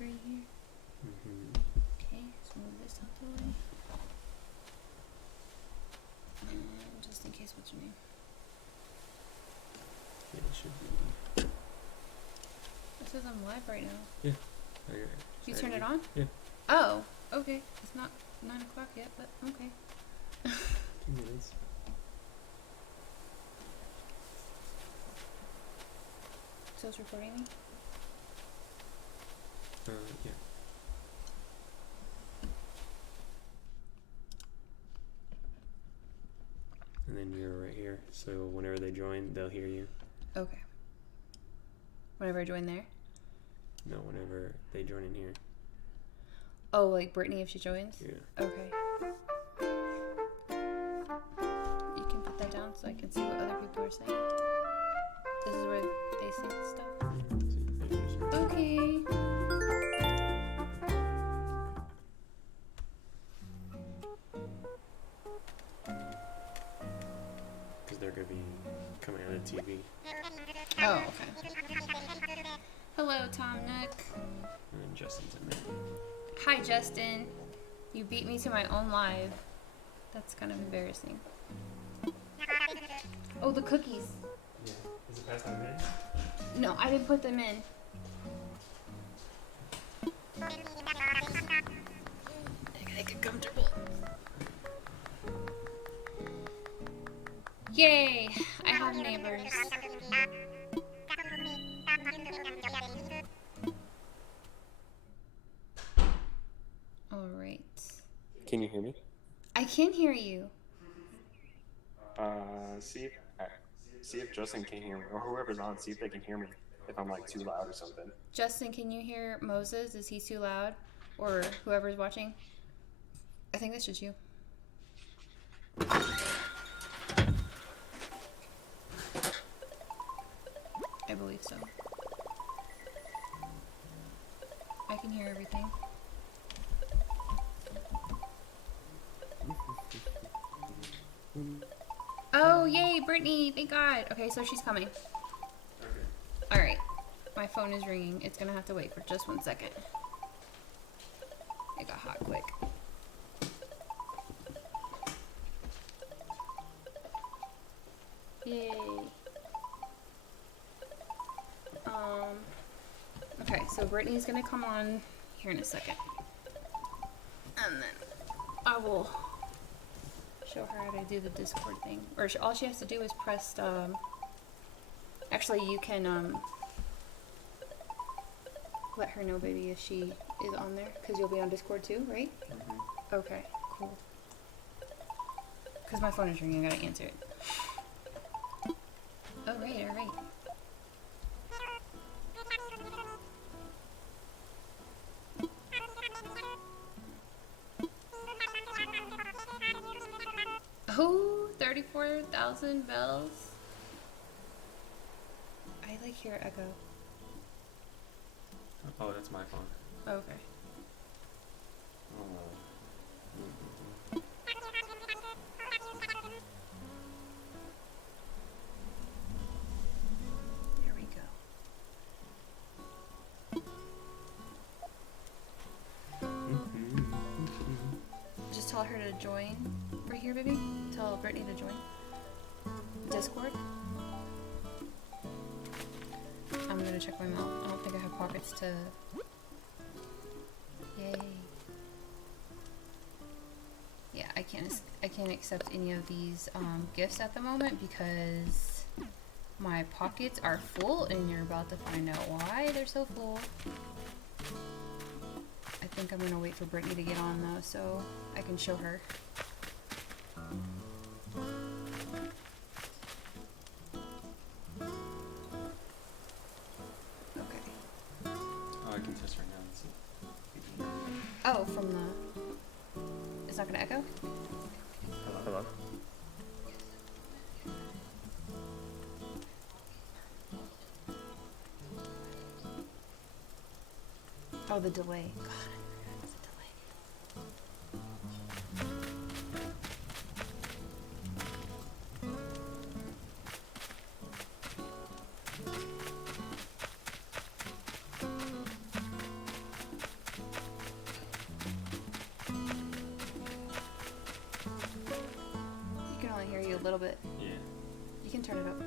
right here. Okay, so move this out the way. And just in case, what's your name? Yeah, it should be. It says I'm live right now. Yeah. You turned it on? Yeah. Oh, okay. It's not 9 o'clock yet, but okay. 2 minutes. So it's recording me? Yeah. And then you're right here, so whenever they join, they'll hear you. Okay. Whenever I join there? No, whenever they join in here. Oh, like Brittany if she joins? Yeah. Okay. You can put that down so I can see what other people are saying. This is where they say stuff. Okay. Because they're going to be coming out of TV. Oh, okay. Hello, Tom Nook. And then Justin's in there. Hi, Justin. You beat me to my own live. That's kind of embarrassing. Oh, the cookies. Yeah. Is it past 9 minutes? No, I didn't put them in. I gotta get comfortable. Yay! I have neighbors. Alright. Can you hear me? I can hear you. See if Justin can hear me, or whoever's on, see if they can hear me, if I'm like too loud or something. Justin, can you hear Moses? Is he too loud? Or whoever's watching? I think that's just you. I believe so. I can hear everything. Oh, yay, Brittany! Thank God! Okay, so she's coming. Okay. Alright. My phone is ringing. It's gonna have to wait for just 1 second. It got hot quick. Yay. Okay, so Brittany's gonna come on here in a second. And then I will show her how to do the Discord thing. Or all she has to do is press, actually you can, let her know, baby, if she is on there. Because you'll be on Discord too, right? Mm-hmm. Okay, cool. Because my phone is ringing, I gotta answer it. Alright, alright. Oh, 34,000 bells. I like hear echo. Oh, that's my phone. Okay. There we go. Just tell her to join right here, baby. Tell Brittany to join Discord. I'm gonna check my mail. I don't think I have pockets to. Yay. Yeah, I can't accept any of these gifts at the moment because my pockets are full, and you're about to find out why they're so full. I think I'm gonna wait for Brittany to get on though, so I can show her. Okay. Oh, I can test right now and see. Oh, from the. It's not gonna echo? Hello? Oh, the delay. God, it's a delay. only hear you a little bit. Yeah. You can turn it up.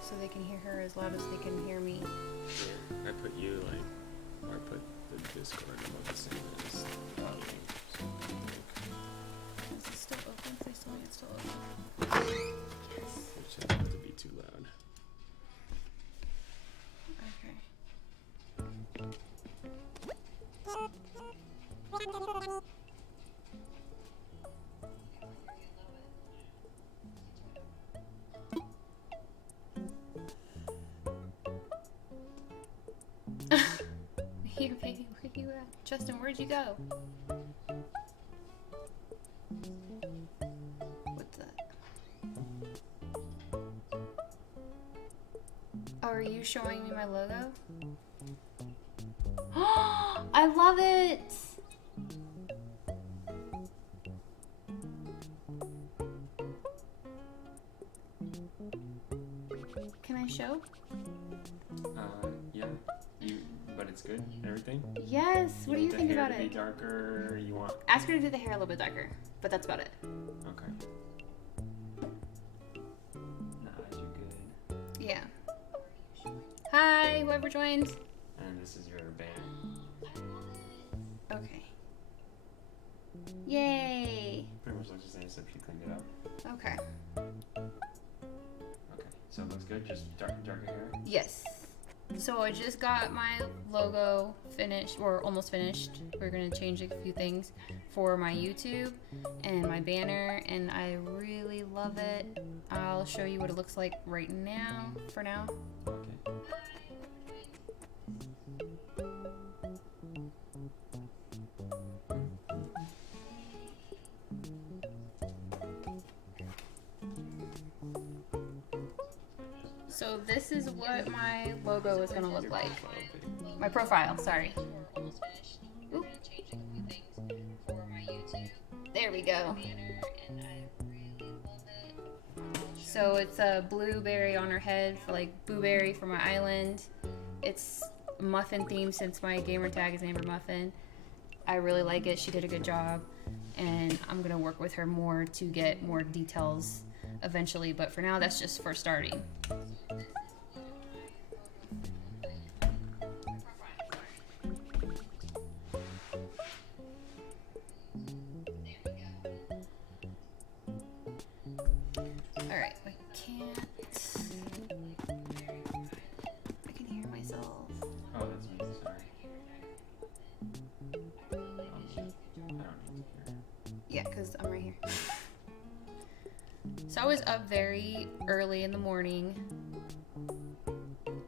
So they can hear her as loud as they can hear me. Yeah. I put you like, or I put the Discord about the same as. Is it still open? Please tell me it's still open. Yes. It shouldn't have to be too loud. Okay. Here, baby, where you at? Justin, where'd you go? What's that? Oh, are you showing me my logo? I love it! Can I show? Yeah. But it's good. Everything. Yes. What do you think about The hair to it? be darker. You want? Ask her to do the hair a little bit darker, but that's about it. Okay. Nah, you're good. Yeah. Hi, whoever joined. And this is your banner. Okay. Yay. Pretty much looks the same except she cleaned it up. Okay. Okay. So it looks good. Just darker hair. Yes. So I just got my logo finished, or almost finished. We're gonna change a few things for my YouTube and my banner, and I really love it. I'll show you what it looks like right now, for now. Okay. So this is what my logo is gonna look like. My profile, sorry. Oop. There we go. So it's a blueberry on her head, for like blueberry for my island. It's muffin themed since my gamer tag is named her Muffin. I really like it. She did a good job, and I'm gonna work with her more to get more details eventually. But for now, that's just for starting. Alright, I can't. I can hear myself. Oh, that's me. Sorry. I don't need to hear. Yeah, because I'm right here. So I was up very early in the morning.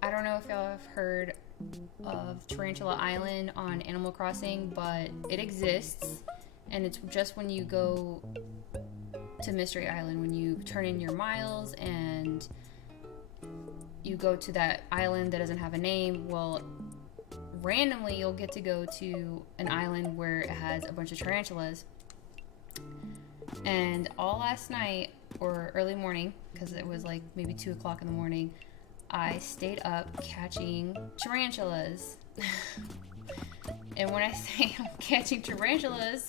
I don't know if y'all have heard of Tarantula Island on Animal Crossing, but it exists. And it's just when you go to Mystery Island, when you turn in your miles and you go to that island that doesn't have a name, well, randomly you'll get to go to an island where it has a bunch of tarantulas. And all last night, or early morning, because it was like maybe 2 o'clock in the morning, I stayed up catching tarantulas. And when I say I'm catching tarantulas,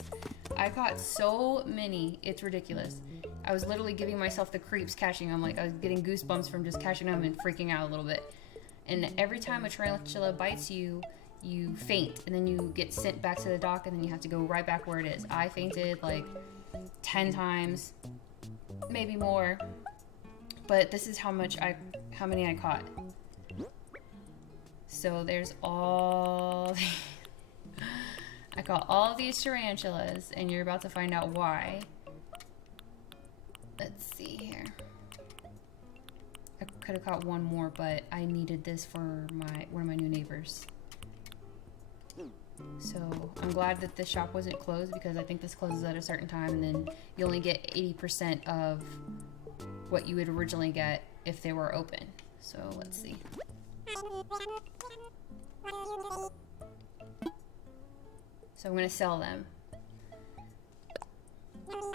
I caught so many, it's ridiculous. I was literally giving myself the creeps catching them. Like, I was getting goosebumps from just catching them and freaking out a little bit. And every time a tarantula bites you, you faint, and then you get sent back to the dock, and then you have to go right back where it is. I fainted like 10 times, maybe more. But this is how many I caught. So there's all I caught all of these tarantulas, and you're about to find out why. Let's see here. I could have caught one more, but I needed this for one of my new neighbors. So I'm glad that the shop wasn't closed, because I think this closes at a certain time, and then you only get 80% of what you would originally get if they were open. So let's see. So I'm going to sell them. Oh,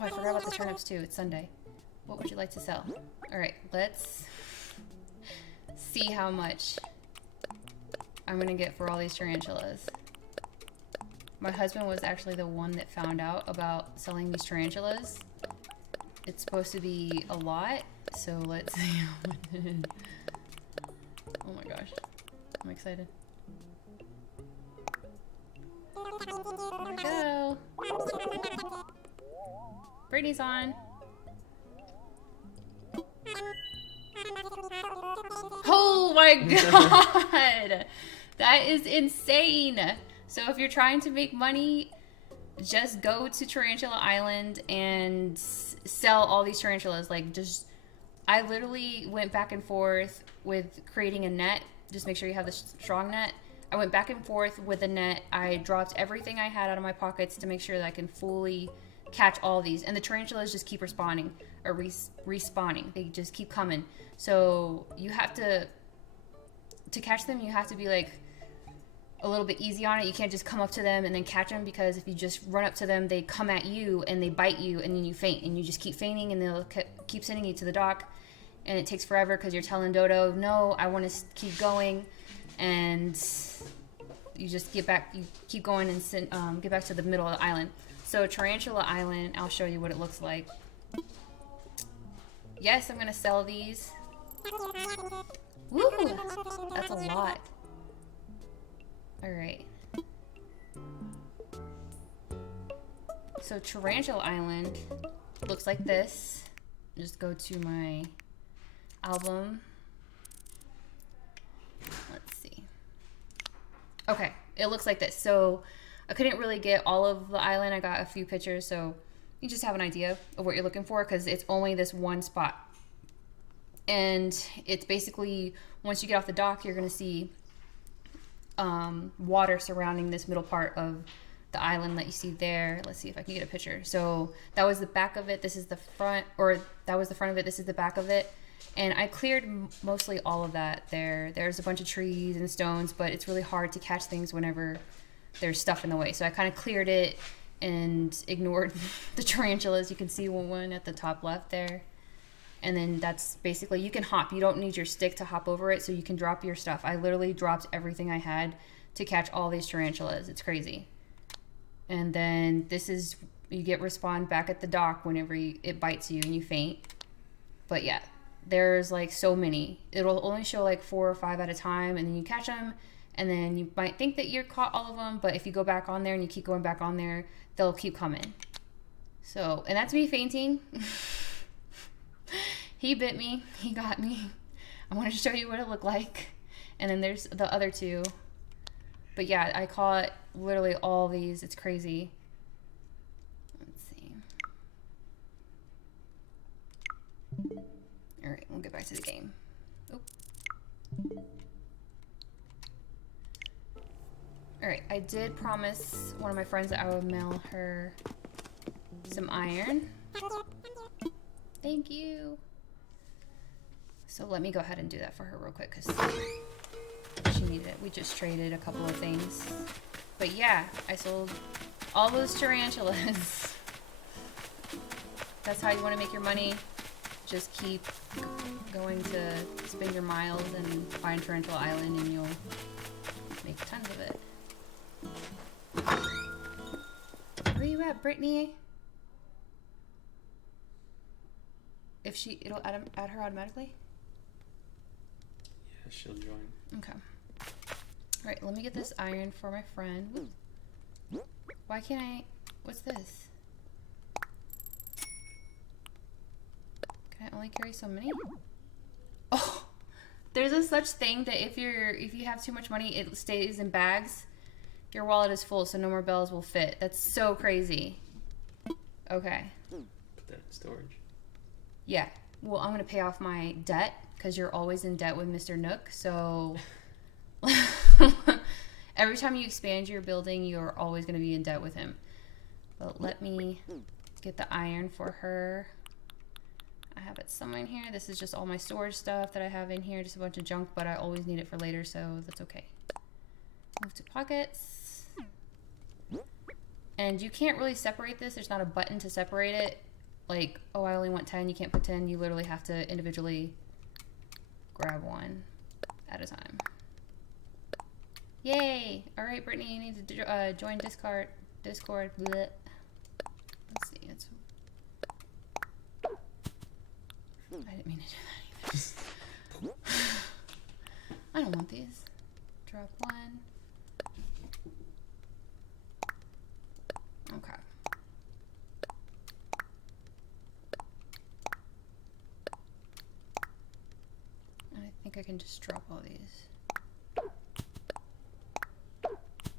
I forgot about the turnips too. It's Sunday. What would you like to sell? Alright, let's see how much I'm going to get for all these tarantulas. My husband was actually the one that found out about selling these tarantulas. It's supposed to be a lot, so let's see. Oh my gosh, I'm excited. Here we go. Brittany's on. Oh my god! That is insane! So if you're trying to make money, just go to Tarantula Island and sell all these tarantulas. Like, just, I literally went back and forth with creating a net. Just make sure you have the strong net. I went back and forth with the net. I dropped everything I had out of my pockets to make sure that I can fully catch all these. And the tarantulas just keep respawning, or respawning. They just keep coming. So you have to catch them, you have to be like a little bit easy on it. You can't just come up to them and then catch them, because if you just run up to them, they come at you and they bite you, and then you faint, and you just keep fainting, and they'll keep sending you to the dock, and it takes forever because you're telling Dodo, no, I want to keep going, and you just get back, you keep going and get back to the middle of the island. So Tarantula Island, I'll show you what it looks like. Yes, I'm gonna sell these. Woo! That's a lot. Alright. So Tarantula Island looks like this. Just go to my album. Let's see. Okay, it looks like this. So I couldn't really get all of the island. I got a few pictures, so you just have an idea of what you're looking for, because it's only this one spot. And it's basically, once you get off the dock, you're going to see water surrounding this middle part of the island that you see there. Let's see if I can get a picture. So that was the back of it. This is the front, or that was the front of it. This is the back of it. And I cleared mostly all of that there. There's a bunch of trees and stones, but it's really hard to catch things whenever there's stuff in the way. So I kind of cleared it and ignored the tarantulas. You can see one at the top left there. And then that's basically, you can hop. You don't need your stick to hop over it, so you can drop your stuff. I literally dropped everything I had to catch all these tarantulas. It's crazy. And then this is, you get respawned back at the dock whenever it bites you and you faint. But yeah, there's like so many. It'll only show like 4 or 5 at a time, and then you catch them, and then you might think that you're caught all of them, but if you go back on there and you keep going back on there, they'll keep coming. So, and that's me fainting. He bit me. He got me. I wanted to show you what it looked like. And then there's the other two. But yeah, I caught literally all these. It's crazy. Let's see. All right, we'll get back to the game. Oh. All right, I did promise one of my friends that I would mail her some iron. Thank you. So let me go ahead and do that for her real quick, because she needed it. We just traded a couple of things. But yeah, I sold all those tarantulas. That's how you want to make your money. Just keep going to spend your miles and find Tarantula Island, and you'll make tons of it. Where are you at, Brittany? If it'll add her automatically? Yeah, she'll join. Okay. Alright, let me get this iron for my friend. Why can't I... What's this? Can I only carry so many? Oh! There's a such thing that if you have too much money, it stays in bags. Your wallet is full, so no more bells will fit. That's so crazy. Okay. Put that in storage. Yeah. Well, I'm going to pay off my debt, because you're always in debt with Mr. Nook. So every time you expand your building, you're always going to be in debt with him. But let me get the iron for her. I have it somewhere in here. This is just all my storage stuff that I have in here. Just a bunch of junk, but I always need it for later, so that's okay. Move to pockets. And you can't really separate this. There's not a button to separate it. Like, oh, I only want 10. You can't put 10. You literally have to individually grab one at a time. Yay! All right, Brittany, you need to join Discord. Bleh. Let's see. It's. I didn't mean to do that either. I don't want these. Drop one. Okay. I think I can just drop all these.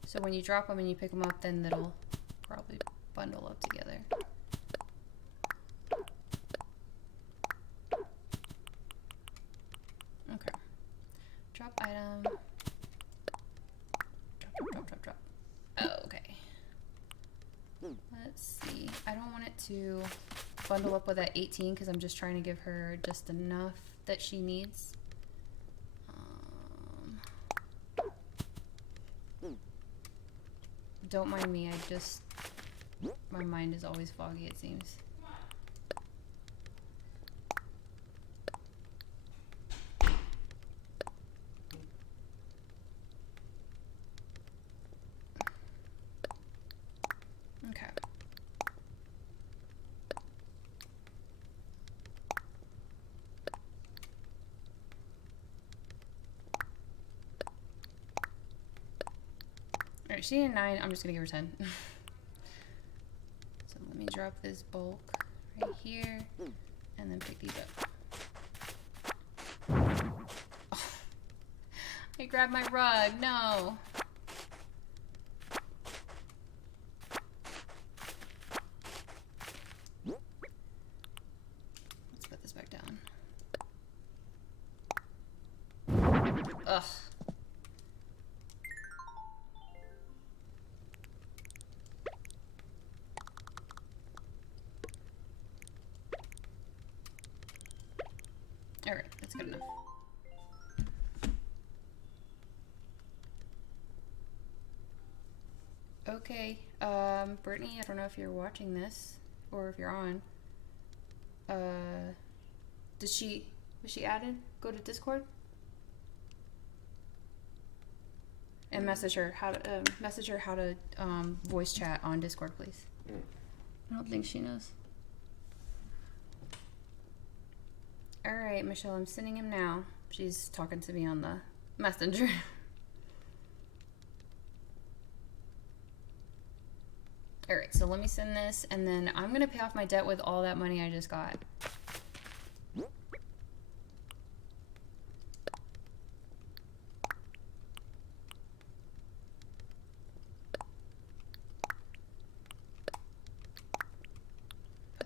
So when you drop them and you pick them up, then they'll probably bundle up together. Okay. Drop item. Drop. Oh, okay. Let's see. I don't want it to bundle up with that 18 because I'm just trying to give her just enough that she needs. Don't mind me, my mind is always foggy, it seems. Okay. Alright, she needed 9. I'm just gonna give her 10. So let me drop this bulk right here and then pick these up. Oh, I grabbed my rug. No. Let's put this back down. Ugh. Alright, that's good enough. Okay, Brittany, I don't know if you're watching this or if you're on. Was she added? Go to Discord and message her how to voice chat on Discord, please. I don't think she knows. Alright, Michelle, I'm sending him now. She's talking to me on the messenger. Alright, so let me send this, and then I'm gonna pay off my debt with all that money I just got. Put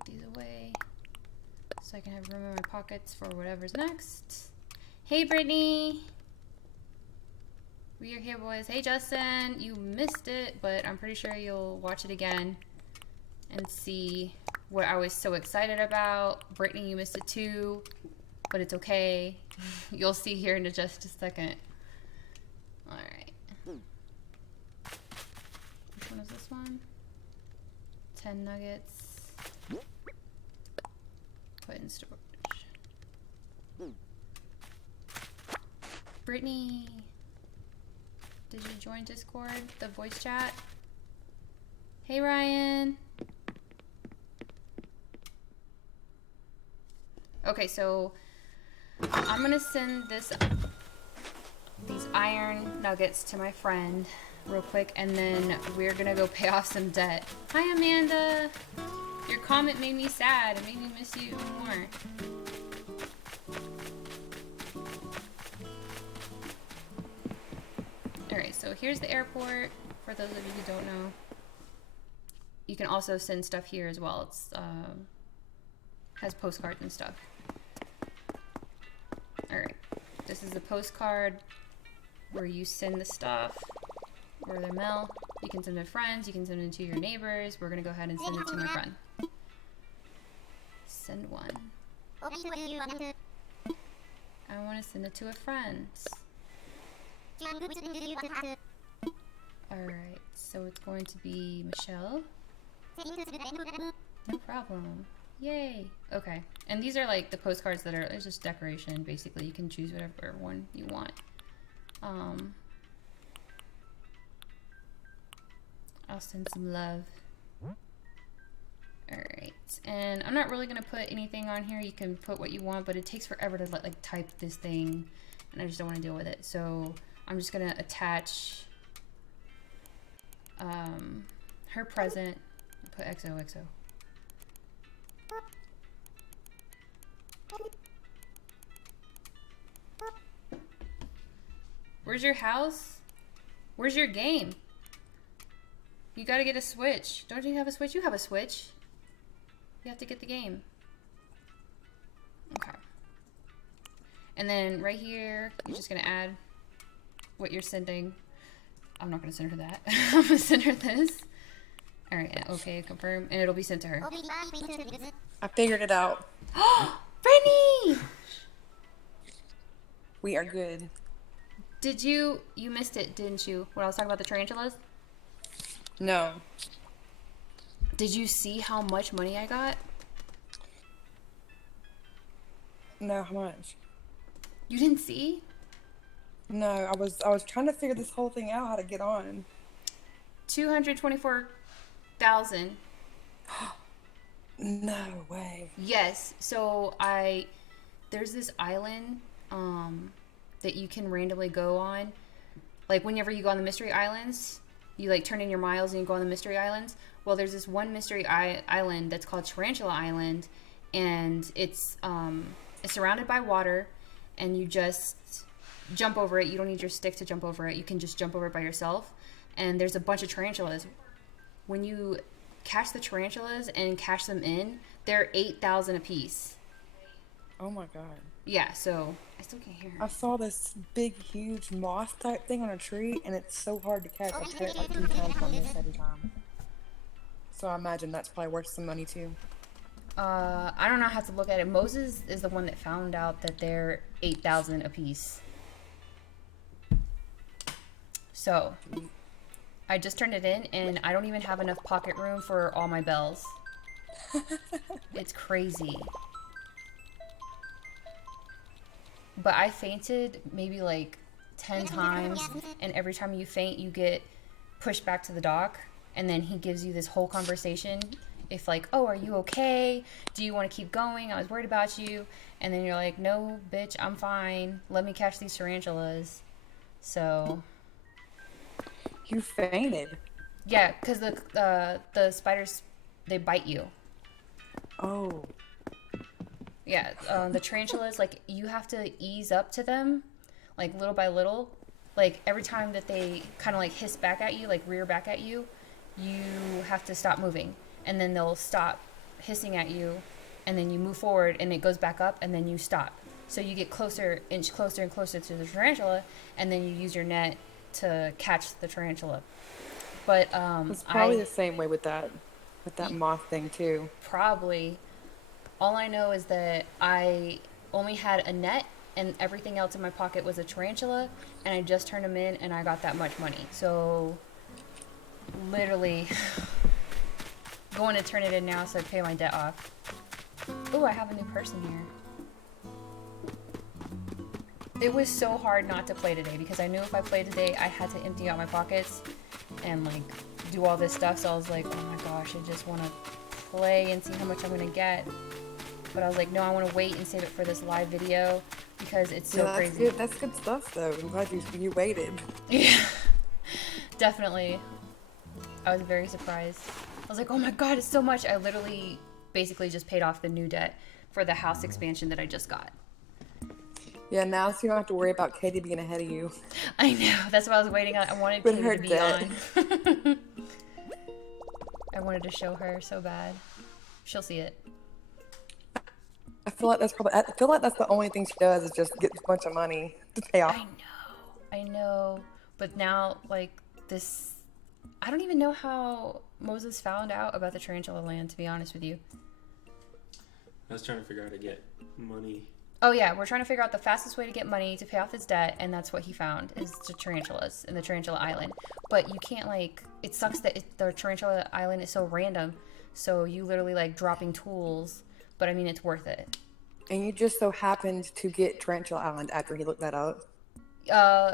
these away so I can have room in my pockets for whatever's next. Hey, Brittany! We are here, boys. Hey, Justin! You missed it, but I'm pretty sure you'll watch it again and see what I was so excited about. Brittany, you missed it too, but it's okay. You'll see here in just a second. Alright. Which one is this one? 10 nuggets. Put in storage. Brittany, did you join Discord, the voice chat? Hey, Ryan. Okay, so I'm gonna send these iron nuggets to my friend real quick, and then we're gonna go pay off some debt. Hi, Amanda. Your comment made me sad. It made me miss you more. Alright, so here's the airport, for those of you who don't know. You can also send stuff here as well. It's has postcards and stuff. Alright, this is a postcard where you send the stuff, or the mail. You can send it to friends, you can send it to your neighbors. We're gonna go ahead and send it to my friend. Send one. I want to send it to a friend. Alright, so it's going to be Michelle. No problem. Yay! Okay, and these are like the postcards that are, it's just decoration basically. You can choose whatever one you want. I'll send some love. Alright, and I'm not really going to put anything on here. You can put what you want, but it takes forever to like type this thing, and I just don't want to deal with it. So I'm just going to attach her present, put XOXO. Where's your house? Where's your game? You gotta get a Switch. Don't you have a Switch? You have a Switch. You have to get the game. Okay. And then right here, you're just gonna add what you're sending. I'm not gonna send her that. I'm gonna send her this. Alright, okay, confirm. And it'll be sent to her. I figured it out. Brittany! We are good. Did you missed it, didn't you? When I was talking about the tarantulas? No. Did you see how much money I got? No, how much? You didn't see? No, I was trying to figure this whole thing out, how to get on. 224,000. No way. Yes. So there's this island that you can randomly go on. Like whenever you go on the mystery islands, you like turn in your miles and you go on the mystery islands. Well, there's this one mystery island that's called Tarantula Island, and it's surrounded by water, and you just jump over it. You don't need your stick to jump over it. You can just jump over it by yourself. And there's a bunch of tarantulas. When you catch the tarantulas and catch them in, they're 8,000 a piece. Oh my god. Yeah, so I still can't hear her. I saw this big, huge moth type thing on a tree, and it's so hard to catch. I cut it like 3 times on this every time. So I imagine that's probably worth some money too. I don't know how to look at it. Moses is the one that found out that they're 8,000 a piece. So I just turned it in, and I don't even have enough pocket room for all my bells. It's crazy. But I fainted maybe like 10 times, and every time you faint, you get pushed back to the dock, and then he gives you this whole conversation. If like, oh, are you okay? Do you want to keep going? I was worried about you. And then you're like, no, bitch, I'm fine. Let me catch these tarantulas. So... You fainted. Yeah, because the spiders, they bite you. Oh. Yeah, the tarantulas, like, you have to ease up to them, like, little by little. Like, every time that they kind of, like, hiss back at you, like, rear back at you, you have to stop moving. And then they'll stop hissing at you, and then you move forward, and it goes back up, and then you stop. So you get closer, inch closer and closer to the tarantula, and then you use your net to catch the tarantula. But it's probably the same way with that moth thing too. Probably. All I know is that I only had a net, and everything else in my pocket was a tarantula, and I just turned them in, and I got that much money. So literally going to turn it in now so I pay my debt off. Oh, I have a new person here. It was so hard not to play today, because I knew if I played today, I had to empty out my pockets and like do all this stuff. So I was like, oh my gosh, I just want to play and see how much I'm going to get. But I was like, no, I want to wait and save it for this live video, because it's so crazy. Good. That's good stuff, though. I'm glad you waited. Yeah, definitely. I was very surprised. I was like, oh my god, it's so much. I literally basically just paid off the new debt for the house expansion that I just got. Yeah, now so you don't have to worry about Katie being ahead of you. I know. That's what I was waiting on. I wanted With Katie her to be debt. on. I wanted to show her so bad. She'll see it. I feel like that's the only thing she does is just get a bunch of money to pay off. I know. But now, like, this... I don't even know how Moses found out about the Tarantula Land, to be honest with you. I was trying to figure out how to get money. Oh yeah, we're trying to figure out the fastest way to get money to pay off his debt, and that's what he found, is the tarantulas in the Tarantula Island. But you can't, like... It sucks that the Tarantula Island is so random, so you literally, like, dropping tools... But I mean, it's worth it. And you just so happened to get Tarantula Island after he looked that up?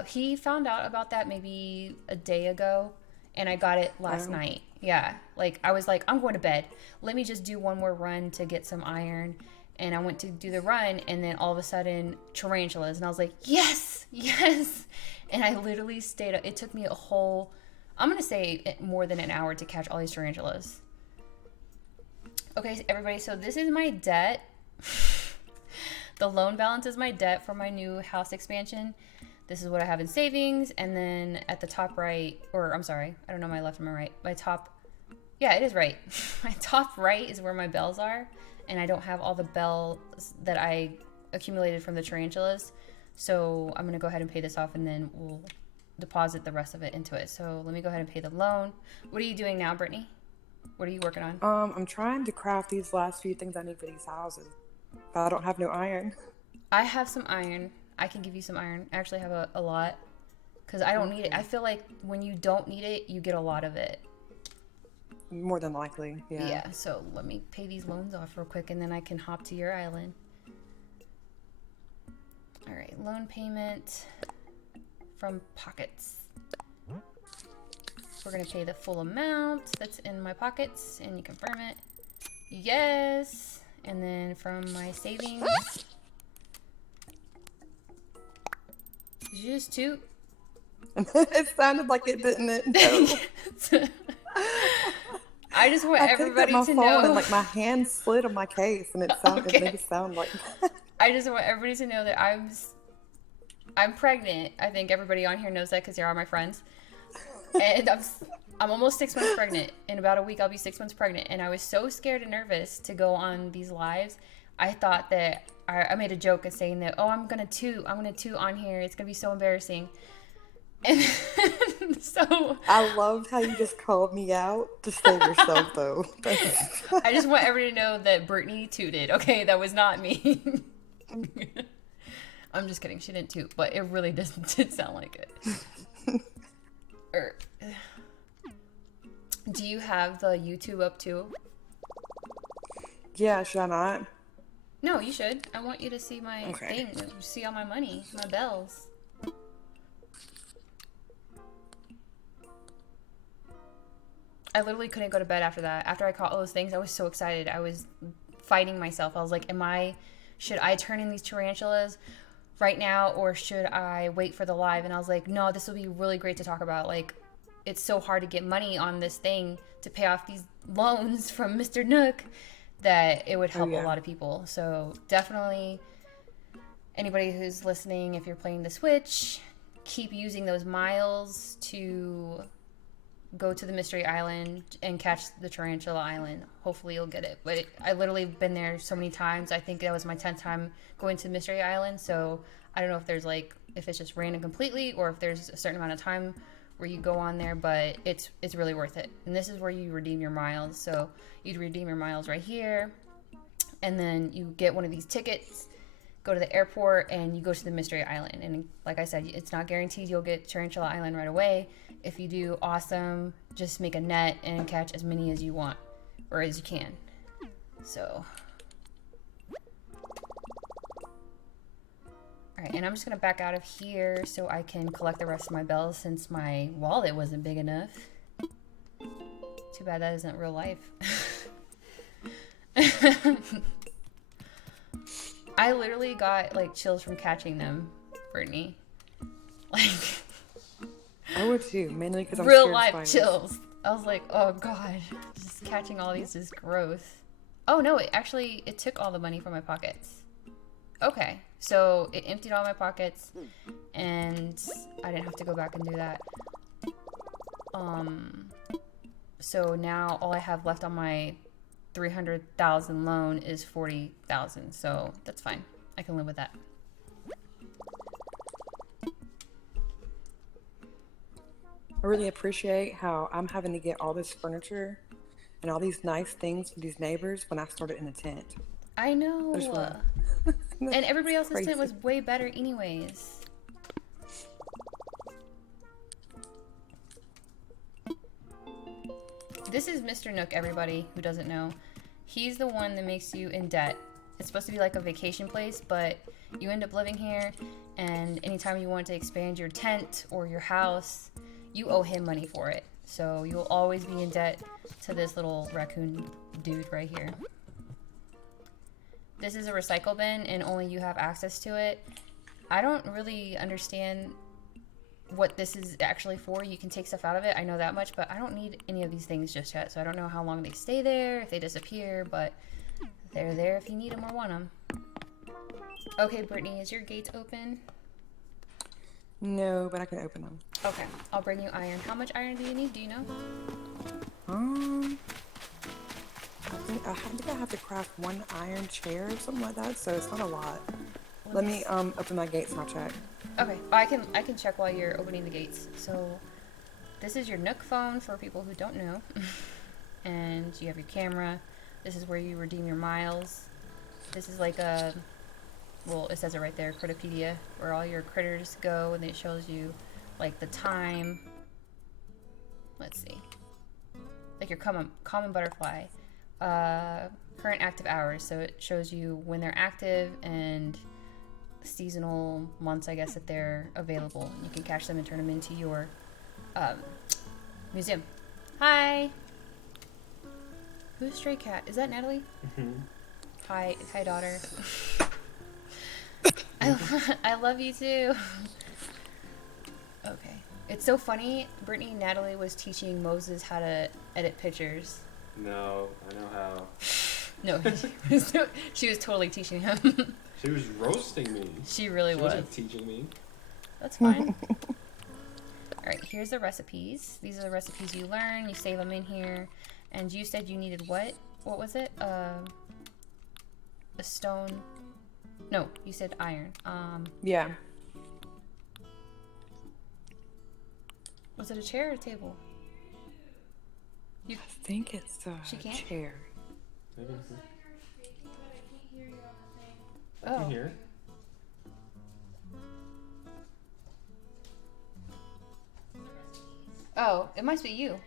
He found out about that maybe a day ago, and I got it last Oh. night. Yeah, like I was like, I'm going to bed. Let me just do one more run to get some iron. And I went to do the run, and then all of a sudden, tarantulas. And I was like, yes, yes. And I literally stayed up. It took me a whole, I'm going to say more than an hour to catch all these tarantulas. Okay, everybody, so this is my debt. The loan balance is my debt for my new house expansion. This is what I have in savings. And then at the top right, or I'm sorry, I don't know my left or my right. My top, yeah, it is right. My top right is where my bells are. And I don't have all the bells that I accumulated from the tarantulas. So I'm going to go ahead and pay this off, and then we'll deposit the rest of it into it. So let me go ahead and pay the loan. What are you doing now, Brittany? What are you working on? I'm trying to craft these last few things I need for these houses, but I don't have no iron. I have some iron. I can give you some iron. I actually have a lot because I don't need it. I feel like when you don't need it, you get a lot of it. More than likely, yeah. Yeah, so let me pay these loans off real quick, and then I can hop to your island. All right, loan payment from pockets. We're going to pay the full amount that's in my pockets, and you confirm it. Yes. And then from my savings. Did you just toot? It sounded like it, didn't it? No. I just want everybody I picked up my to phone know. and like my hand slid on my case, and it sounded. Okay. It made it sound like. I just want everybody to know that I'm pregnant. I think everybody on here knows that because you're all my friends. And I'm almost 6 months pregnant. In about a week, I'll be 6 months pregnant. And I was so scared and nervous to go on these lives. I thought that I made a joke of saying that, oh, I'm gonna toot on here. It's gonna be so embarrassing. And so I loved how you just called me out to save yourself, though. I just want everybody to know that Brittany tooted. Okay, that was not me. I'm just kidding. She didn't toot, but it really did sound like it. Do you have the YouTube up too? Yeah, should I not? No, you should. I want you to see my thing. See all my money, my bells. I literally couldn't go to bed after that. After I caught all those things, I was so excited. I was fighting myself. I was like, should I turn in these tarantulas right now, or should I wait for the live? And I was like, no, this will be really great to talk about. Like, it's so hard to get money on this thing to pay off these loans from Mr. Nook that it would help a lot of people. So definitely anybody who's listening, if you're playing the Switch, keep using those miles to go to the Mystery Island and catch the Tarantula Island. Hopefully you'll get it. But I literally been there so many times. I think that was my 10th time going to Mystery Island. So I don't know if there's if it's just random completely, or if there's a certain amount of time where you go on there, but it's really worth it. And this is where you redeem your miles. So you'd redeem your miles right here, and then you get one of these tickets, go to the airport, and you go to the Mystery Island. And like I said, it's not guaranteed you'll get Tarantula Island right away. If you do, awesome. Just make a net and catch as many as you want, or as you can. So, alright, and I'm just gonna back out of here so I can collect the rest of my bells, since my wallet wasn't big enough. Too bad that isn't real life. I literally got chills from catching them, Brittany. I would too, mainly because I'm real scared of life spiders. chills. I was like, oh god, just catching all these is gross. Oh no, it took all the money from my pockets. Okay, so it emptied all my pockets, and I didn't have to go back and do that. So now all I have left on my 300,000 loan is 40,000, so that's fine. I can live with that. I really appreciate how I'm having to get all this furniture and all these nice things from these neighbors when I started in a tent. I know. Just wanna- And everybody else's Crazy. tent was way better anyways. This is Mr. Nook, everybody who doesn't know. He's the one that makes you in debt. It's supposed to be like a vacation place, but you end up living here, and anytime you want to expand your tent or your house, you owe him money for it. So you'll always be in debt to this little raccoon dude right here. This is a recycle bin and only you have access to it. I don't really understand what this is actually for. You can take stuff out of it, I know that much, but I don't need any of these things just yet. So I don't know how long they stay there, if they disappear, but they're there if you need them or want them. Okay, Brittany, is your gates open? No, but I can open them. Okay, I'll bring you iron. How much iron do you need? Do you know? I think I have to craft 1 iron chair or something like that, so it's not a lot. Let me open my gates and I'll check. Okay, I can check while you're opening the gates. So this is your Nook phone for people who don't know. And you have your camera. This is where you redeem your miles. This is like a, well, it says it right there, Critterpedia, where all your critters go, and it shows you like the time. Let's see. Like your common butterfly. Current active hours, so it shows you when they're active and seasonal months, I guess, that they're available. You can catch them and turn them into your museum. Hi. Who's Stray Cat? Is that Natalie? Mm-hmm. Hi, daughter. I love you too. Okay. It's so funny. Brittany and Natalie was teaching Moses how to edit pictures. No, I know how. No, she was totally teaching him. She was roasting me. She really She was. wasn't teaching me. That's fine. Alright, here's the recipes. These are the recipes you learn. You save them in here. And you said you needed what? What was it? A stone. No, you said iron. Yeah. Was it a chair or a table? I think it's a She can't? chair. Maybe. I Oh. can hear. Oh, it must be you.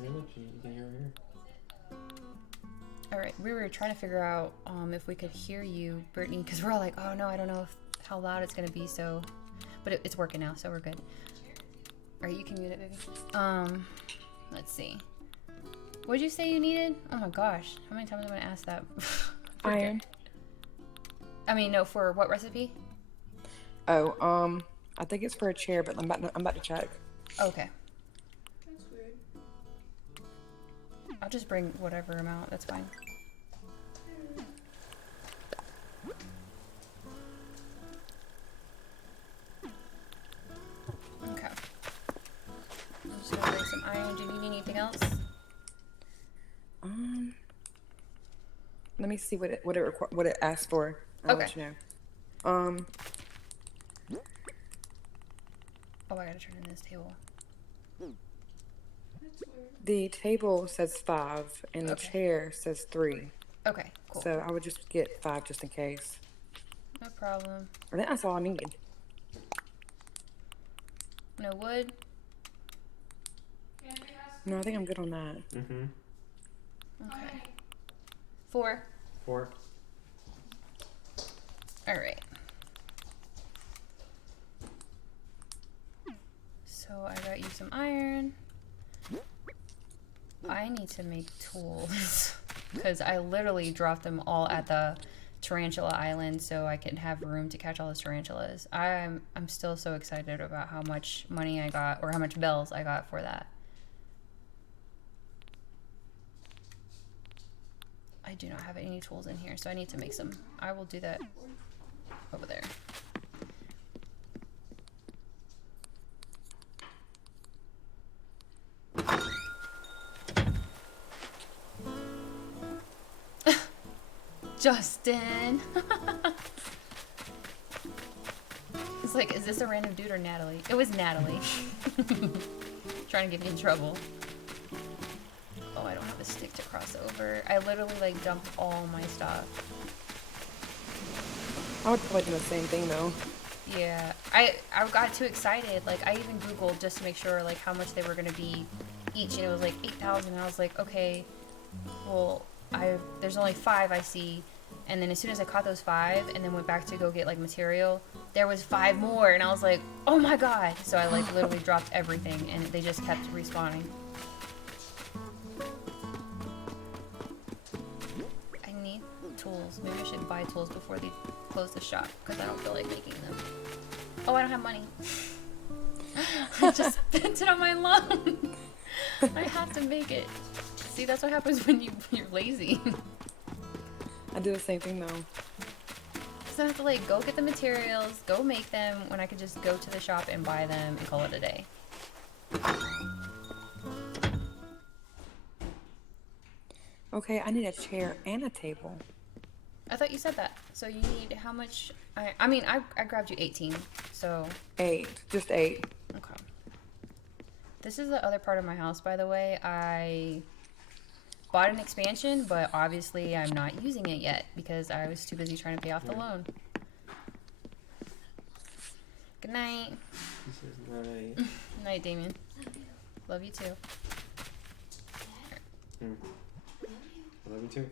Yeah, look, you can hear here. Alright, we were trying to figure out if we could hear you, Brittany, because we're all like, oh no, I don't know how loud it's going to be, so... But it's working now, so we're good. Alright, you can mute it, baby. Let's see. What did you say you needed? Oh my gosh, how many times am I going to ask that? Iron. I mean, no, for what recipe? Oh, I think it's for a chair, but I'm about to check. Okay. I'll just bring whatever amount, that's fine. Okay. I'm just gonna bring some iron. Do you need anything else? Let me see what it asks for. I'll let you know. Oh, I gotta turn in this table. The table says 5, and the Okay. chair says 3. Okay, cool. So I would just get 5 just in case. No problem. I think that's all I need. No wood? No, I think I'm good on that. Mm-hmm. Okay. 4. 4. Alright. So I got you some iron. I need to make tools because I literally dropped them all at the Tarantula Island so I can have room to catch all the tarantulas. I'm still so excited about how much money I got, or how much bells I got for that. I do not have any tools in here, so I need to make some. I will do that over there. Justin. It's like, is this a random dude or Natalie? It was Natalie. Trying to get me in trouble. Oh, I don't have a stick to cross over. I literally like dumped all my stuff. I would probably do the same thing though. Yeah, I got too excited. Like, I even Googled just to make sure like how much they were gonna be each, and it was like 8,000. And I was like, okay, well, there's only 5 I see, And then as soon as I caught those 5 and then went back to go get like material, there was 5 more, and I was like, oh my god. So I like literally dropped everything and they just kept respawning. I need tools. Maybe I should buy tools before they close the shop because I don't feel like making them. Oh, I don't have money. I just spent it on my loan. I have to make it. See, that's what happens when you're lazy. I do the same thing though. So I have to like go get the materials, go make them, when I could just go to the shop and buy them and call it a day. Okay, I need a chair and a table. I thought you said that. So you need how much? I mean, I grabbed you 18, so... 8. Just 8. Okay. This is the other part of my house, by the way. I bought an expansion, but obviously I'm not using it yet because I was too busy trying to pay off the loan. Good night. Night. Night, Damien. Love you too. I love you too.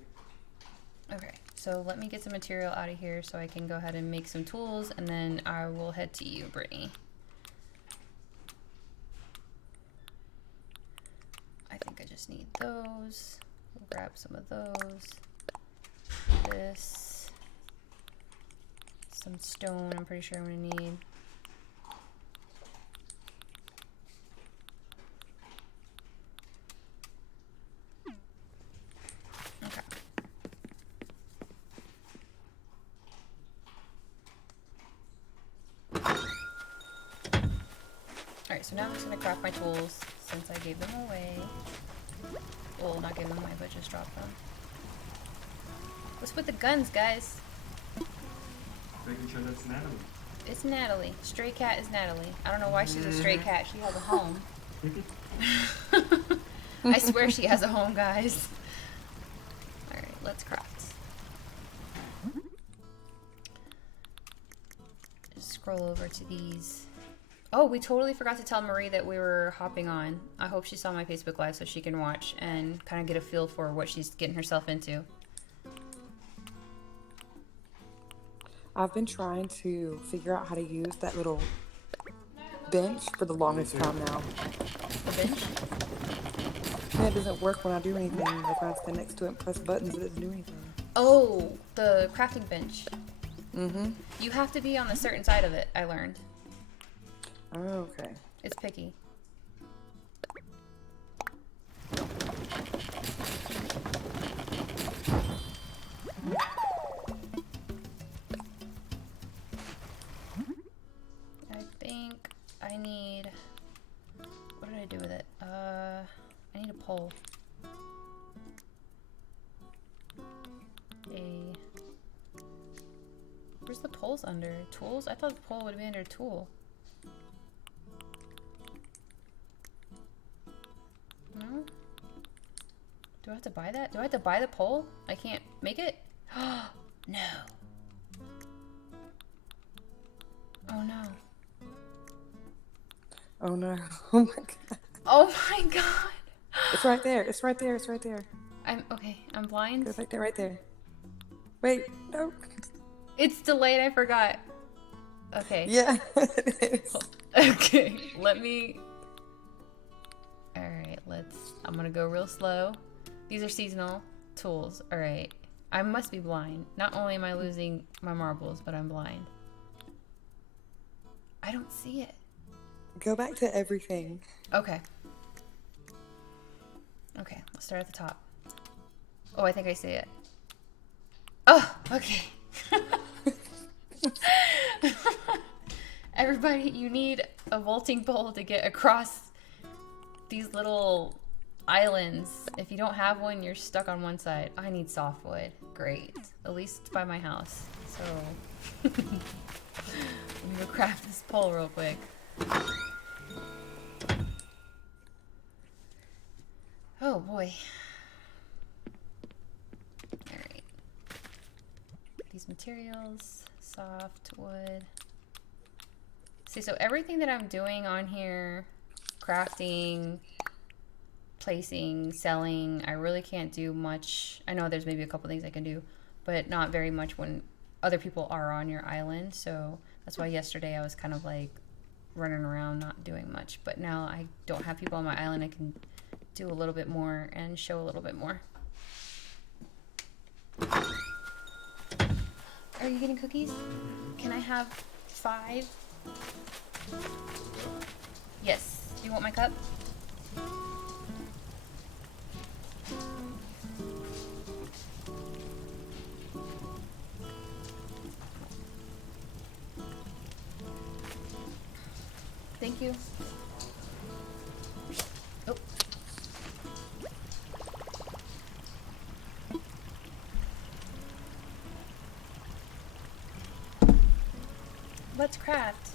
Okay, so let me get some material out of here so I can go ahead and make some tools, and then I will head to you, Brittany. I think I just need those. We'll grab some of those. This. Some stone, I'm pretty sure I'm gonna need. Okay. Alright, so now I'm just gonna craft my tools since I gave them away. Well, not gave them away, but just dropped them. What's with the guns, guys? Making sure that's Natalie. It's Natalie. Stray cat is Natalie. I don't know why she's a stray cat. She has a home. I swear she has a home, guys. Alright, let's craft. Just scroll over to these. Oh, we totally forgot to tell Marie that we were hopping on. I hope she saw my Facebook Live so she can watch and kind of get a feel for what she's getting herself into. I've been trying to figure out how to use that little bench for the longest time now. The bench? Yeah, it doesn't work when I do anything. Like when I stand next to it and press buttons, it doesn't do anything. Oh, the crafting bench. Mm-hmm. You have to be on a certain side of it, I learned. Oh, okay. It's picky. I think I need... What did I do with it? I need a pole. Where's the poles under? Tools? I thought the pole would be under tool. No? Do I have to buy that? Do I have to buy the pole? I can't make it? No. Oh no. Oh no. Oh my god. Oh my god. It's right there. It's right there. It's right there. I'm okay. I'm blind. It's like that right there. Wait, no. It's delayed. I forgot. Okay. Yeah. It is. Okay. Let me. All right. I'm gonna go real slow. These are seasonal tools. All right. I must be blind. Not only am I losing my marbles, but I'm blind. I don't see it. Go back to everything. Okay. Okay. Let's start at the top. Oh, I think I see it. Oh, okay. Everybody, you need a vaulting pole to get across these little islands. If you don't have one, you're stuck on one side. I need softwood. Great. At least it's by my house. So, let me go craft this pole real quick. Oh boy. Alright. These materials, softwood. See, so everything that I'm doing on here, crafting, placing, selling, I really can't do much. I know there's maybe a couple things I can do, but not very much when other people are on your island. So that's why yesterday I was kind of like running around not doing much. But now I don't have people on my island. I can do a little bit more and show a little bit more. Are you getting cookies? Can I have 5? Yes. Do you want my cup? Thank you. Oh. Let's craft.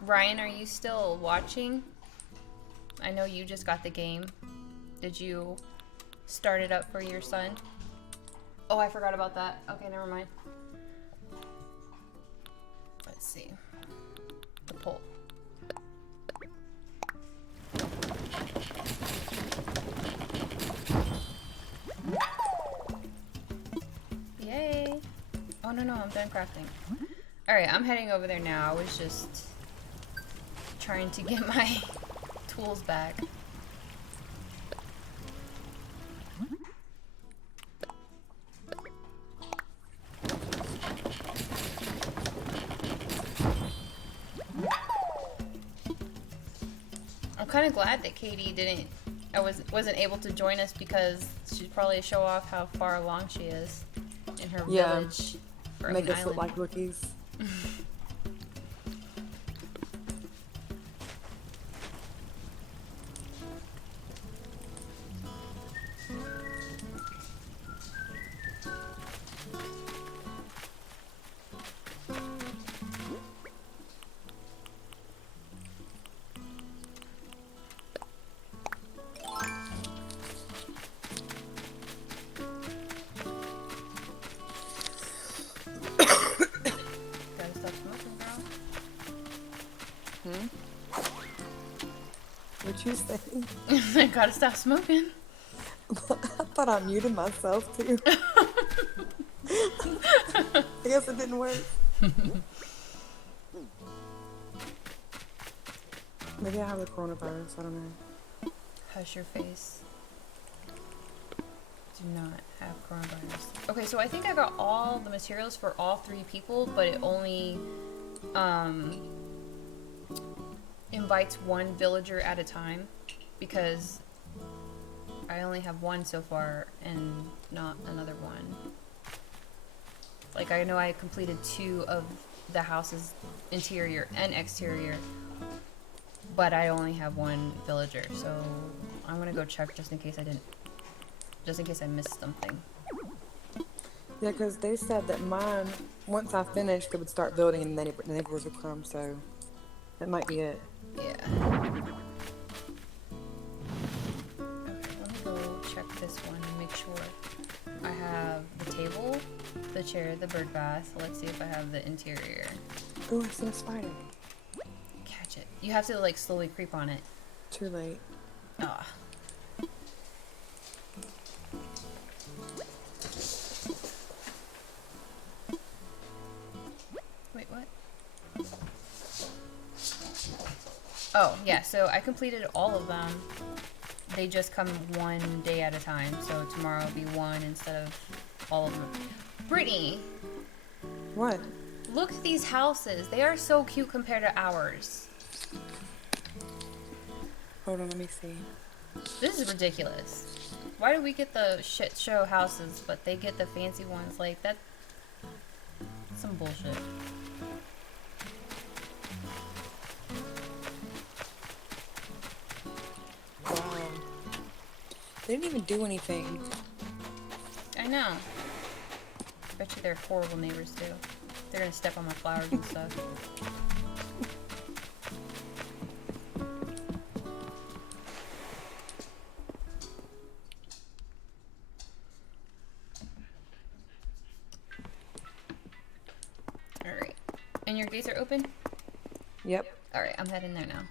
Ryan, are you still watching? I know you just got the game. Did you start it up for your son? Oh, I forgot about that. Okay, never mind. Let's see. The poll. Yay. Oh, no, I'm done crafting. Alright, I'm heading over there now. I was just trying to get my tools back. I'm kind of glad that Katie wasn't able to join us because she'd probably show off how far along she is in her village. Make us look like rookies. What'd you say? I gotta stop smoking. I thought I muted myself too. I guess it didn't work. Maybe I have the coronavirus, I don't know. Hush your face. Do not have coronavirus. Okay, so I think I got all the materials for all 3 people, but it only invites 1 villager at a time because I only have 1 so far and not another 1. Like, I know I completed 2 of the house's interior and exterior, but I only have 1 villager, so I'm gonna go check just in case I missed something. Yeah, because they said that mine, once I finished, it would start building and then the neighbors would come, so that might be it. Yeah. Okay, let me go check this one and make sure. I have the table, the chair, the bird bath. Let's see if I have the interior. Oh, I see a spider. Catch it. You have to like slowly creep on it. Too late. Ah. Wait, what? Oh, yeah, so I completed all of them. They just come 1 day at a time, so tomorrow will be 1 instead of all of them. Brittany! What? Look at these houses. They are so cute compared to ours. Hold on, let me see. This is ridiculous. Why do we get the shit show houses, but they get the fancy ones? Like, that's some bullshit. Wow. They didn't even do anything. I know. Bet you they're horrible neighbors, too. They're gonna step on my flowers and stuff. Alright. And your gates are open? Yep. Alright, I'm heading there now.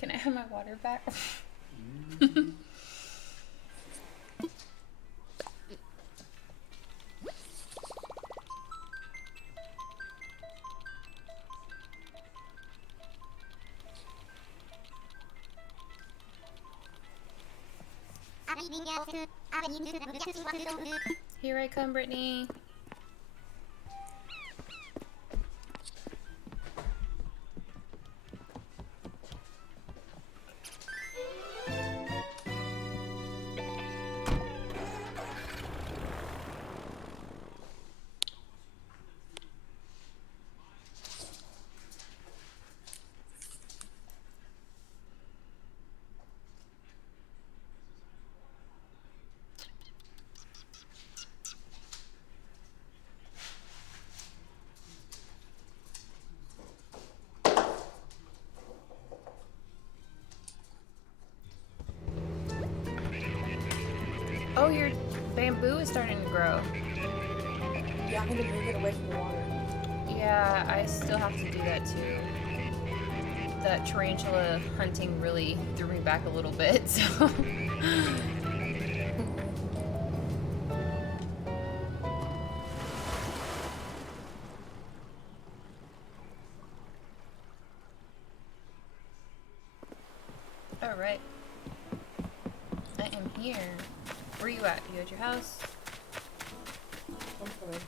Can I have my water back? Here I come, Brittany. Oh, your bamboo is starting to grow. Yeah, I need to move it away from the water. Yeah, I still have to do that too. That tarantula hunting really threw me back a little bit, so. Alright. I am here. Where are you at? You at your house? I'm coming.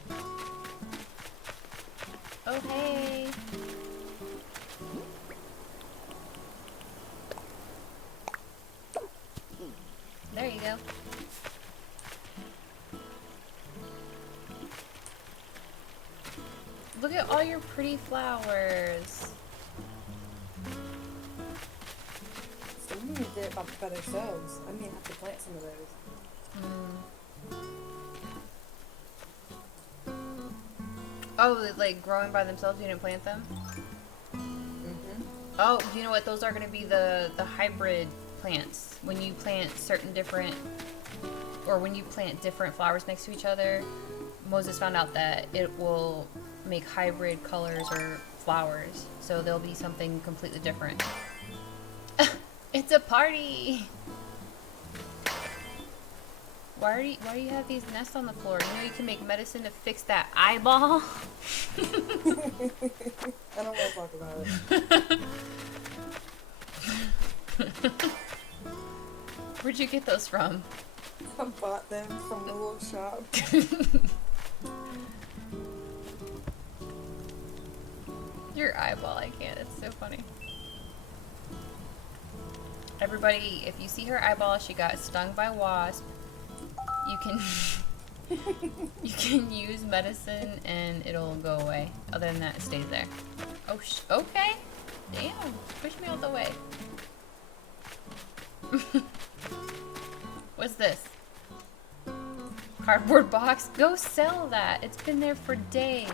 Oh, hey. There you go. Look at all your pretty flowers. Some of them did it by themselves. I may have to plant some of those. Oh, like growing by themselves, you didn't plant them? Oh, you know what? Those are going to be the hybrid plants. When you plant certain different, or when you plant different flowers next to each other, Moses found out that it will make hybrid colors or flowers. So there'll be something completely different. It's a party! Why do you have these nests on the floor? You know you can make medicine to fix that eyeball? I don't want to talk about it. Where'd you get those from? I bought them from the little shop. Your eyeball, I can't. It's so funny. Everybody, if you see her eyeball, she got stung by a wasp. You can you can use medicine and it'll go away. Other than that, it stays there. Oh, okay. Damn, push me out the way. What's this? Cardboard box? Go sell that. It's been there for days.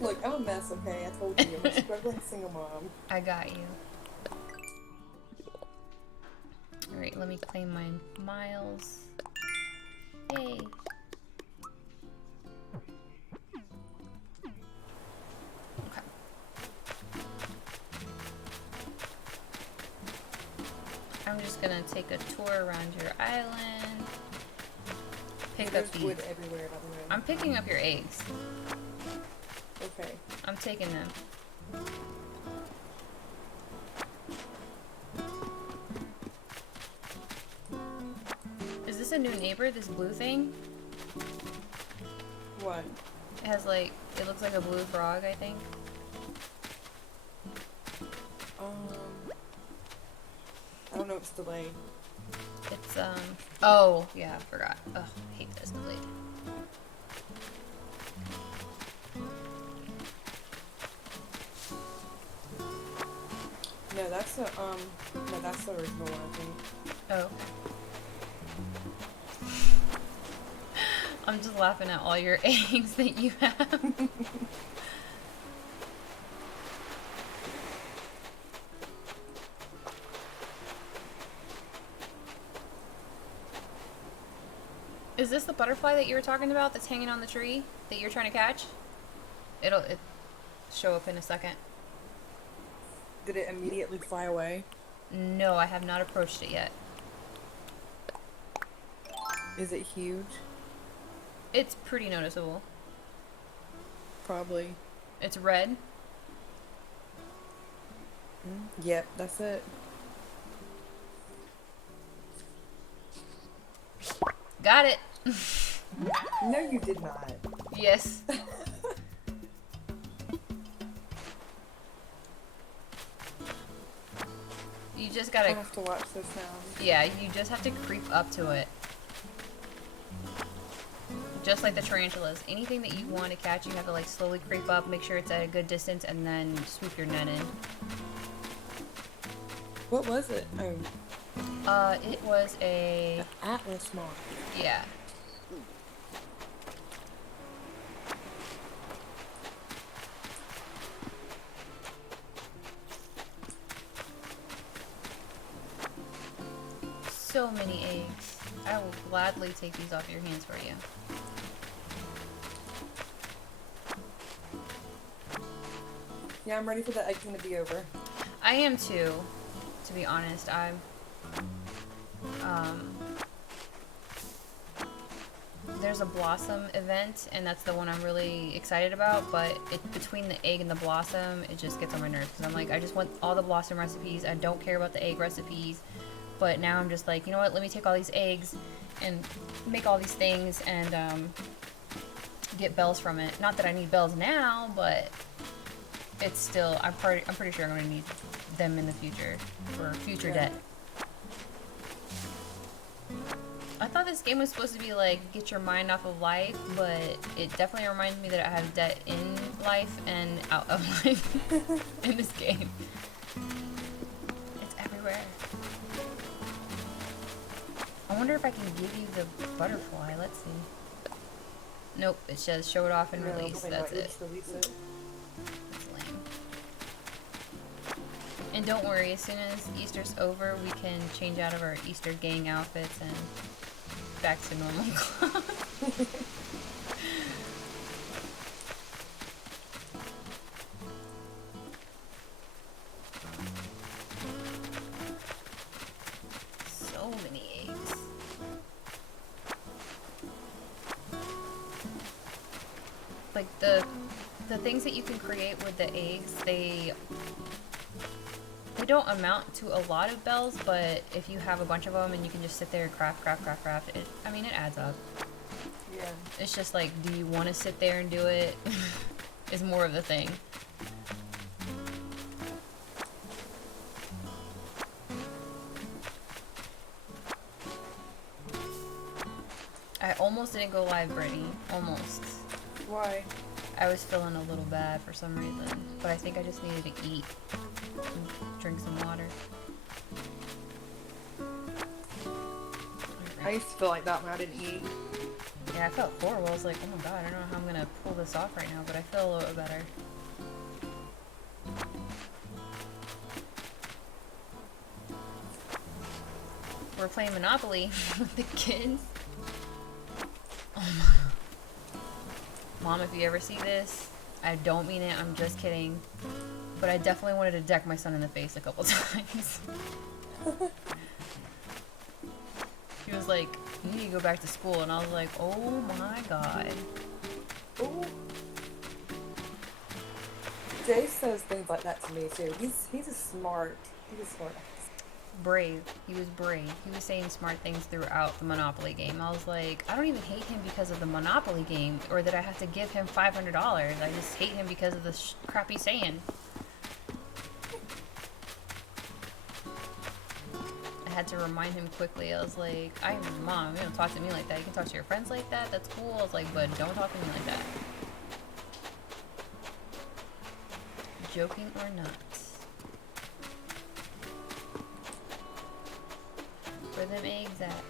Look, I'm a mess, okay? I told you. I'm a struggling single mom. I got you. Alright, let me claim my miles. Yay. Okay. I'm just gonna take a tour around your island. Pick There's up the... wood everywhere, by the way. I'm picking up your eggs. Okay. I'm taking them. Is this a new neighbor, this blue thing? What? It has like, it looks like a blue frog, I think. I don't know if it's delayed. It's, oh, yeah, I forgot. Ugh, I hate this blade. No, that's the original one, I think. Oh. I'm just laughing at all your eggs that you have. Is this the butterfly that you were talking about that's hanging on the tree that you're trying to catch? It'll show up in a second. Did it immediately fly away? No, I have not approached it yet. Is it huge? It's pretty noticeable. Probably. It's red. Yep, that's it. Got it. No, you did not. Yes. You just I gotta, have to watch this now. yeah, you just have to creep up to it. Just like the tarantulas. Anything that you want to catch, you have to like slowly creep up, make sure it's at a good distance, and then swoop your net in. What was it? Oh, It was a, Atlas moth. yeah. So many eggs. I will gladly take these off your hands for you. Yeah, I'm ready for the egg thing to be over. I am too, to be honest. There's a blossom event, and that's the one I'm really excited about, but between the egg and the blossom, it just gets on my nerves, because I'm like, I just want all the blossom recipes. I don't care about the egg recipes. But now I'm just like, you know what, let me take all these eggs and make all these things and get bells from it. Not that I need bells now, but it's still, I'm pretty sure I'm going to need them in the future for future debt. I thought this game was supposed to be like, get your mind off of life, but it definitely reminds me that I have debt in life and out of life in this game. It's everywhere. I wonder if I can give you the butterfly. Let's see. Nope, it says show it off and No, release. probably That's not. it. Just release it. That's lame. And don't worry, as soon as Easter's over, we can change out of our Easter gang outfits and back to normal clothes. So many eggs. Like the things that you can create with the eggs, they don't amount to a lot of bells, but if you have a bunch of them and you can just sit there and craft, it adds up. Yeah. It's just like, do you want to sit there and do it? Is more of the thing. I almost didn't go live, Brittany. Almost. Why? I was feeling a little bad for some reason, but I think I just needed to eat and drink some water. I used to feel like that when I didn't eat. Yeah, I felt horrible. I was like, oh my god, I don't know how I'm gonna pull this off right now, but I feel a little bit better. We're playing Monopoly with the kids. Oh my. Mom, if you ever see this, I don't mean it, I'm just kidding. But I definitely wanted to deck my son in the face a couple times. He was like, you need to go back to school, and I was like, oh my god. Ooh. Jay says things like that to me too. He's a smart ass. Brave. He was brave. He was saying smart things throughout the Monopoly game. I was like, I don't even hate him because of the Monopoly game, or that I have to give him $500. I just hate him because of the crap he's saying. I had to remind him quickly. I was like, I'm your mom. You don't talk to me like that. You can talk to your friends like that. That's cool. I was like, but don't talk to me like that. Joking or not. Where them eggs at?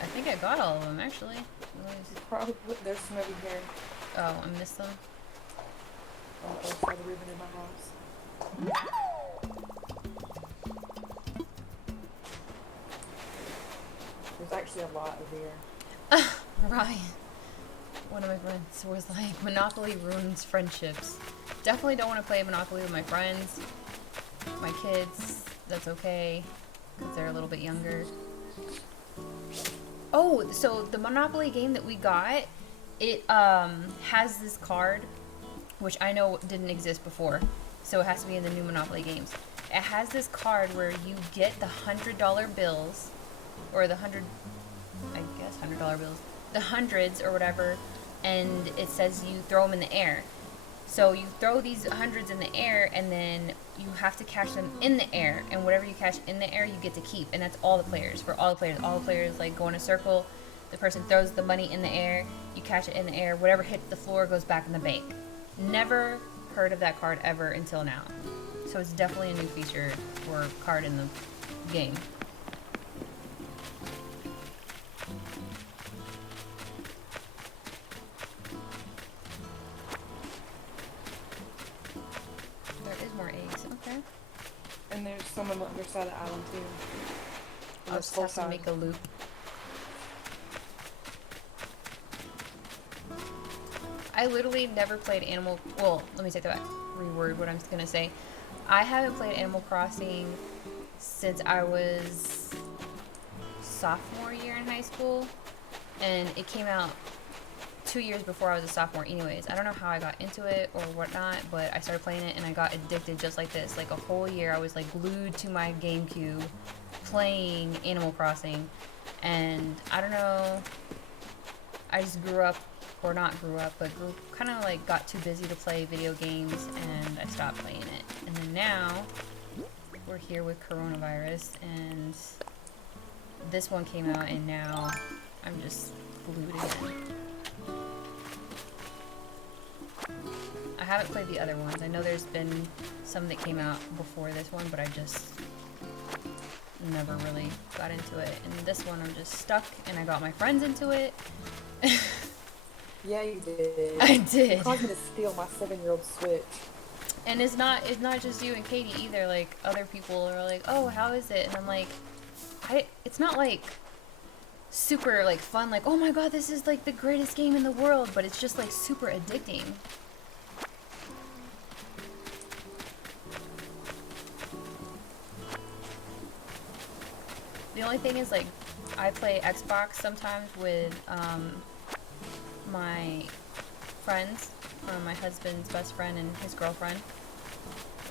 I think I got all of them, actually. Probably. There's some over here. Oh, I missed them. On the other side of the ribbon in my house. There's actually a lot over here. Ryan, one of my friends, was like, Monopoly ruins friendships. Definitely don't want to play Monopoly with my friends. My kids, that's okay, because they're a little bit younger. Oh, so the Monopoly game that we got, it has this card, which I know didn't exist before, so it has to be in the new Monopoly games. It has this card where you get the $100 bills, or the $100 bills, the hundreds or whatever, and it says you throw them in the air. So you throw these hundreds in the air, and then you have to catch them in the air, and whatever you catch in the air, you get to keep, and that's all the players. For all the players like go in a circle, the person throws the money in the air, you catch it in the air, whatever hits the floor goes back in the bank. Never heard of that card ever until now. So it's definitely a new feature or card in the game. More eggs, okay. And there's some on the other side of the island too. I'll just have to make a loop. I literally never played Animal... Well, let me take that back. Reword what I'm gonna say. I haven't played Animal Crossing since I was sophomore year in high school. And it came out 2 years before I was a sophomore anyways. I don't know how I got into it or whatnot, but I started playing it and I got addicted just like this. Like a whole year I was like glued to my GameCube playing Animal Crossing. And I don't know, I just grew up, or not grew up, but kind of like got too busy to play video games and I stopped playing it. And then now we're here with coronavirus and this one came out and now I'm just glued again. I haven't played the other ones. I know there's been some that came out before this one, but I just never really got into it. And this one I'm just stuck, and I got my friends into it. Yeah, you did. I did. You caused me to steal my 7-year-old Switch. And it's not just you and Katie either. Like other people are like, "Oh, how is it?" And I'm like, it's not like super like fun. Like, oh my god, this is like the greatest game in the world. But it's just like super addicting. The only thing is, like, I play Xbox sometimes with my friends, my husband's best friend and his girlfriend,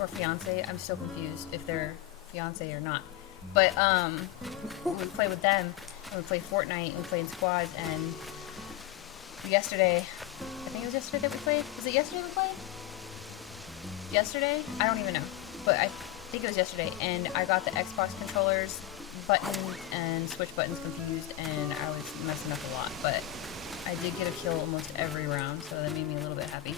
or fiance. I'm so confused if they're fiance or not. But we play with them, and we play Fortnite, and we play in squads, and yesterday, I think it was yesterday that we played. Was it yesterday we played? Yesterday? I don't even know. But I think it was yesterday, and I got the Xbox controllers button and switch buttons confused, and I was messing up a lot, but I did get a kill almost every round, so that made me a little bit happy.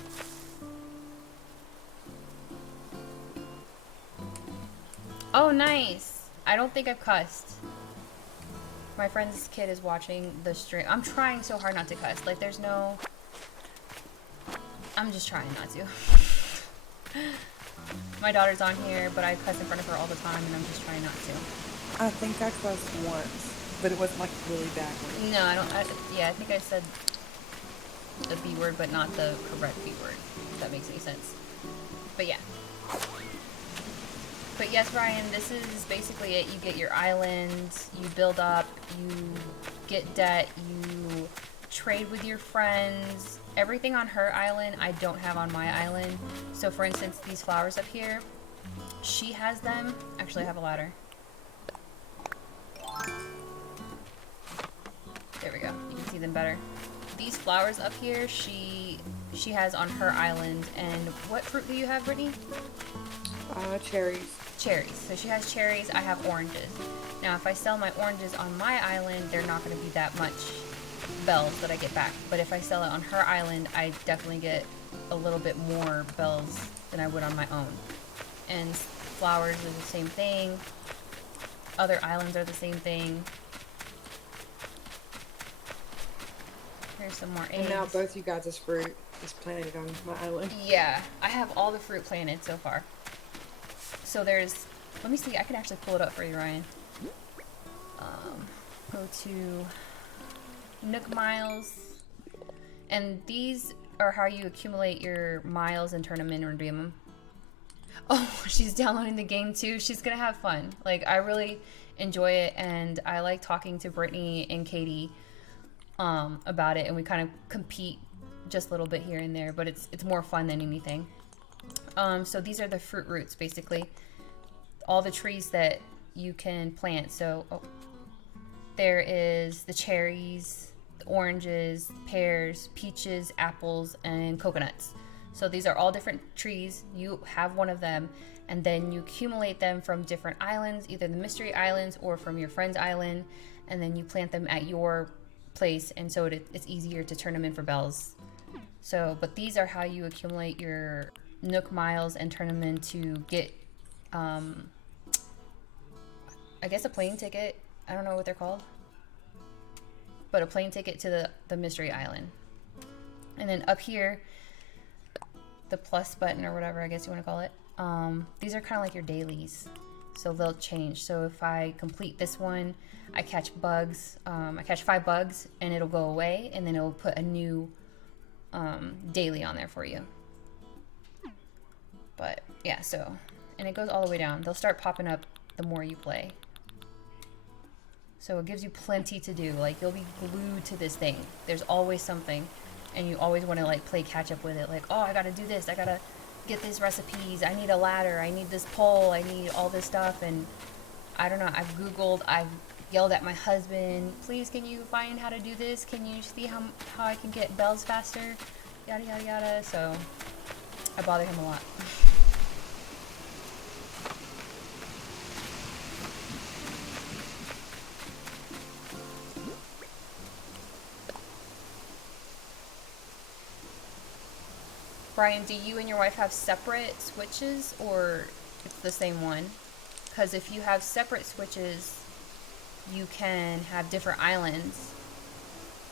Oh, nice! I don't think I've cussed. My friend's kid is watching the stream. I'm trying so hard not to cuss. Like, there's no... I'm just trying not to. My daughter's on here, but I cuss in front of her all the time, and I'm just trying not to. I think I cussed once, but it wasn't like really bad. No, I don't. Yeah, I think I said the B word, but not the correct B word, if that makes any sense. But yeah. But yes, Ryan, this is basically it. You get your island, you build up, you get debt, you trade with your friends. Everything on her island, I don't have on my island. So for instance, these flowers up here, she has them. Actually, I have a ladder. There we go. You can see them better. These flowers up here, she has on her island. And what fruit do you have, Brittany? Cherries. cherries. So she has cherries, I have oranges. Now if I sell my oranges on my island, they're not going to be that much bells that I get back. But if I sell it on her island, I definitely get a little bit more bells than I would on my own. And flowers are the same thing. Other islands are the same thing. Here's some more eggs. And now both you guys' fruit is planted on my island. Yeah, I have all the fruit planted so far. So there's, let me see, I can actually pull it up for you, Ryan. Go to Nook Miles. And these are how you accumulate your miles and turn them in and redeem them. Oh, she's downloading the game too. She's gonna have fun. Like, I really enjoy it, and I like talking to Brittany and Katie about it, and we kind of compete just a little bit here and there, but it's more fun than anything. So these are the fruit roots, basically. All the trees that you can plant. So there is the cherries, the oranges, pears, peaches, apples, and coconuts. So these are all different trees. You have one of them, and then you accumulate them from different islands, either the mystery islands or from your friend's island, and then you plant them at your place, and so it's easier to turn them in for bells. So, but these are how you accumulate your Nook Miles and turn them in to get, I guess a plane ticket. I don't know what they're called, but a plane ticket to the mystery island. And then up here, the plus button or whatever I guess you want to call it, these are kind of like your dailies, so they'll change. So if I complete this one, I catch bugs, I catch 5 bugs, and it'll go away, and then it'll put a new daily on there for you. But yeah, so, and it goes all the way down. They'll start popping up the more you play. So it gives you plenty to do. Like, you'll be glued to this thing. There's always something, and you always want to like play catch up with it. Like, oh, I gotta do this, I gotta get these recipes, I need a ladder, I need this pole, I need all this stuff. And I don't know, I've Googled, I've yelled at my husband, please can you find how to do this, can you see how I can get bells faster, yada yada yada. So I bother him a lot. Brian, do you and your wife have separate switches, or it's the same one? Because if you have separate switches, you can have different islands.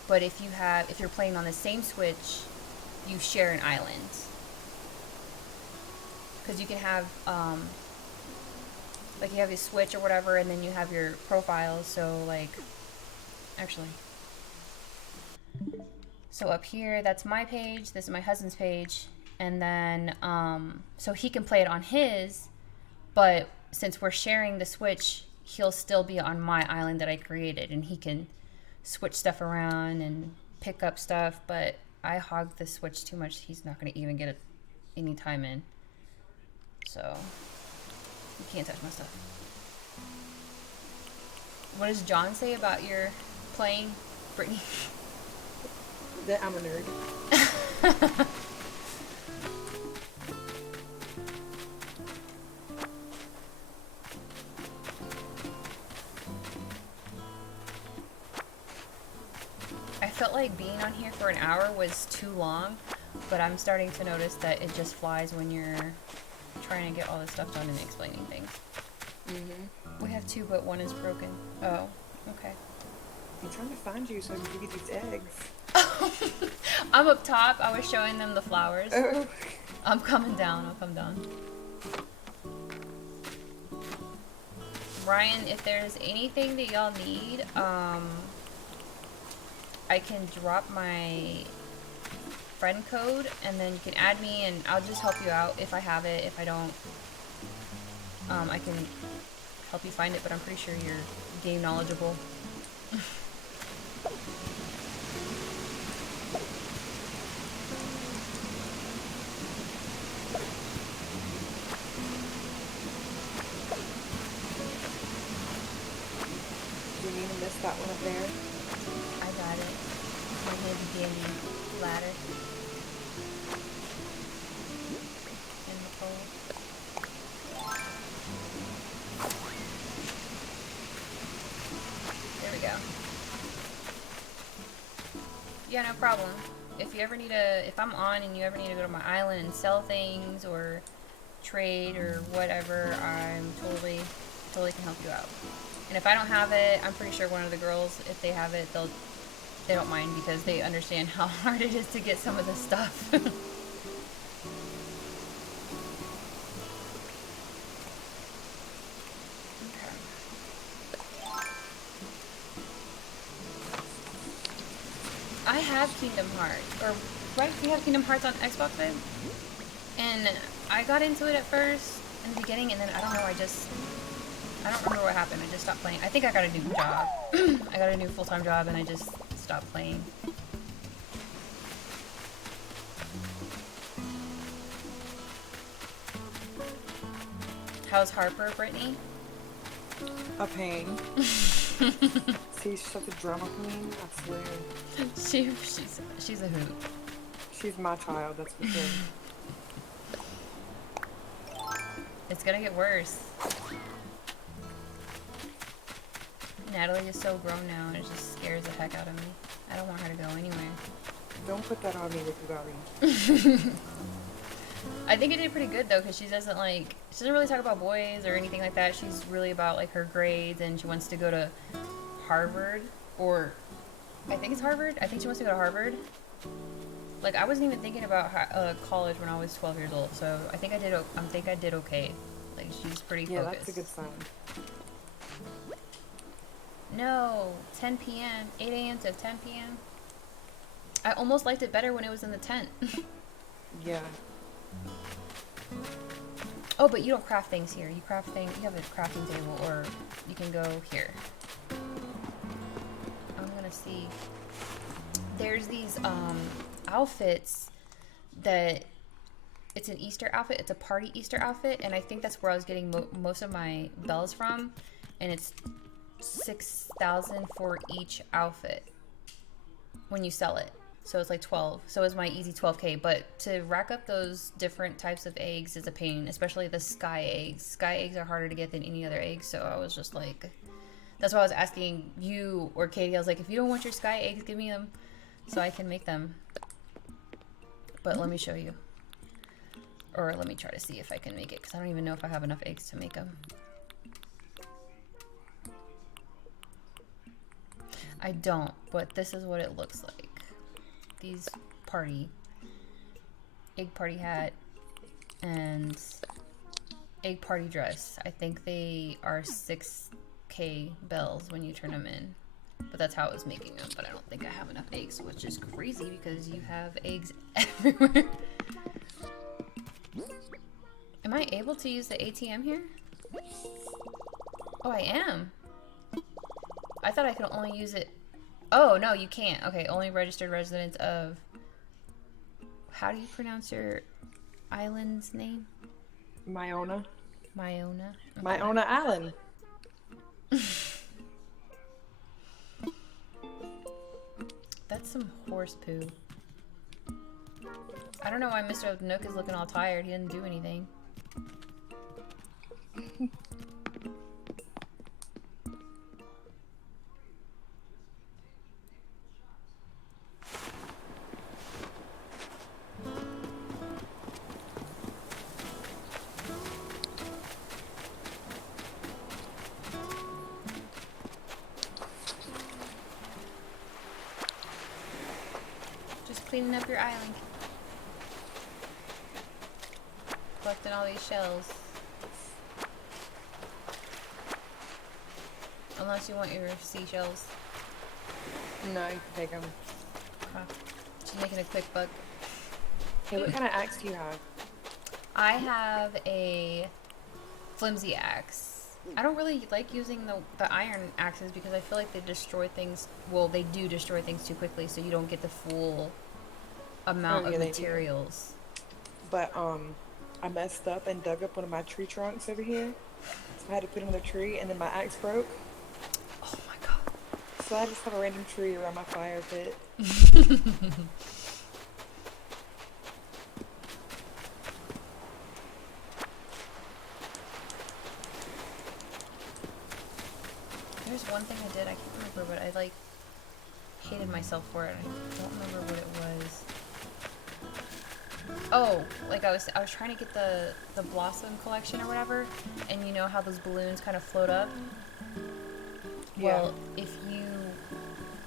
But if you're playing on the same switch, you share an island. Because you can have, like you have your switch or whatever, and then you have your profiles. So like, actually. So up here, that's my page, this is my husband's page, and then, so he can play it on his, but since we're sharing the switch, he'll still be on my island that I created, and he can switch stuff around and pick up stuff, but I hog the switch too much, he's not going to even get any time in. So, you can't touch my stuff. What does John say about your playing, Brittany? That I'm a nerd. I felt like being on here for an hour was too long, but I'm starting to notice that it just flies when you're trying to get all this stuff done and explaining things. We have 2, but 1 is broken. Oh, okay. I'm trying to find you so I can give you these eggs. I'm up top. I was showing them the flowers. Oh. I'm coming down. I'll come down. Ryan, if there's anything that y'all need, I can drop my friend code, and then you can add me, and I'll just help you out if I have it. If I don't, I can help you find it, but I'm pretty sure you're game knowledgeable. That one up there. I got it. My handy dandy ladder. And the pole. Yeah, no problem. If you ever need if I'm on and you ever need to go to my island and sell things or trade or whatever, I'm totally can help you out. And if I don't have it, I'm pretty sure one of the girls, if they have it, they don't mind because they understand how hard it is to get some of this stuff. I have Kingdom Hearts, or right? You have Kingdom Hearts on Xbox, babe? And I got into it at first in the beginning, and then I don't know. I don't remember what happened. I just stopped playing. I think I got a new job. I got a new full-time job, and I just stopped playing. How's Harper, Brittany? A pain. She's such a drama queen, I swear. She's a hoot. She's my child, that's for sure. It's gonna get worse. Natalie is so grown now, and it just scares the heck out of me. I don't want her to go anywhere. Don't put that on me, Ricky Bobby. I think it did pretty good though, because she doesn't really talk about boys or anything like that. She's really about like her grades, and she wants to go to Harvard, or I think it's Harvard. I think she wants to go to Harvard. Like, I wasn't even thinking about college when I was 12 years old, so I think I did okay. Like, she's pretty focused. Yeah, that's a good sign. No, 10 p.m., 8 a.m. to 10 p.m. I almost liked it better when it was in the tent. Yeah. Oh, but you don't craft things here. You have a crafting table, or you can go here. I'm gonna see. There's these outfits that it's an Easter outfit. It's a party Easter outfit, and I think that's where I was getting most of my bells from. And it's 6,000 for each outfit when you sell it. So it's like 12. So it's my easy 12K. But to rack up those different types of eggs is a pain, especially the sky eggs. Sky eggs are harder to get than any other eggs. So I was just like, that's why I was asking you or Katie. I was like, if you don't want your sky eggs, give me them so I can make them. But let me show you. Or let me try to see if I can make it, because I don't even know if I have enough eggs to make them. I don't, but this is what it looks like. These egg party hat and egg party dress. I think they are 6K bells when you turn them in. But that's how I was making them. But I don't think I have enough eggs, which is crazy because you have eggs everywhere. Am I able to use the ATM here? Oh, I am. I thought I could only use it. Oh, no, you can't. Okay, only registered residents of... How do you pronounce your island's name? Myona. Myona? Okay. Myona Island. That's some horse poo. I don't know why Mr. Nook is looking all tired. He didn't do anything. Just cleaning up your island. Collecting all these shells. Unless you want your seashells. No, you can take them. She's making a quick buck. Hey, what kind of axe do you have? I have a flimsy axe. I don't really like using the iron axes because I feel like they destroy things. Well, they do destroy things too quickly, so you don't get the full amount of materials. But I messed up and dug up one of my tree trunks over here, so I had to put it in the tree, and then my axe broke. Oh my god! So I just have a random tree around my fire pit. There's one thing I did, I can't remember, but I hated myself for it. I don't remember what it was. Oh, like I was trying to get the Blossom collection or whatever, and you know how those balloons kind of float up? Yeah. Well, if you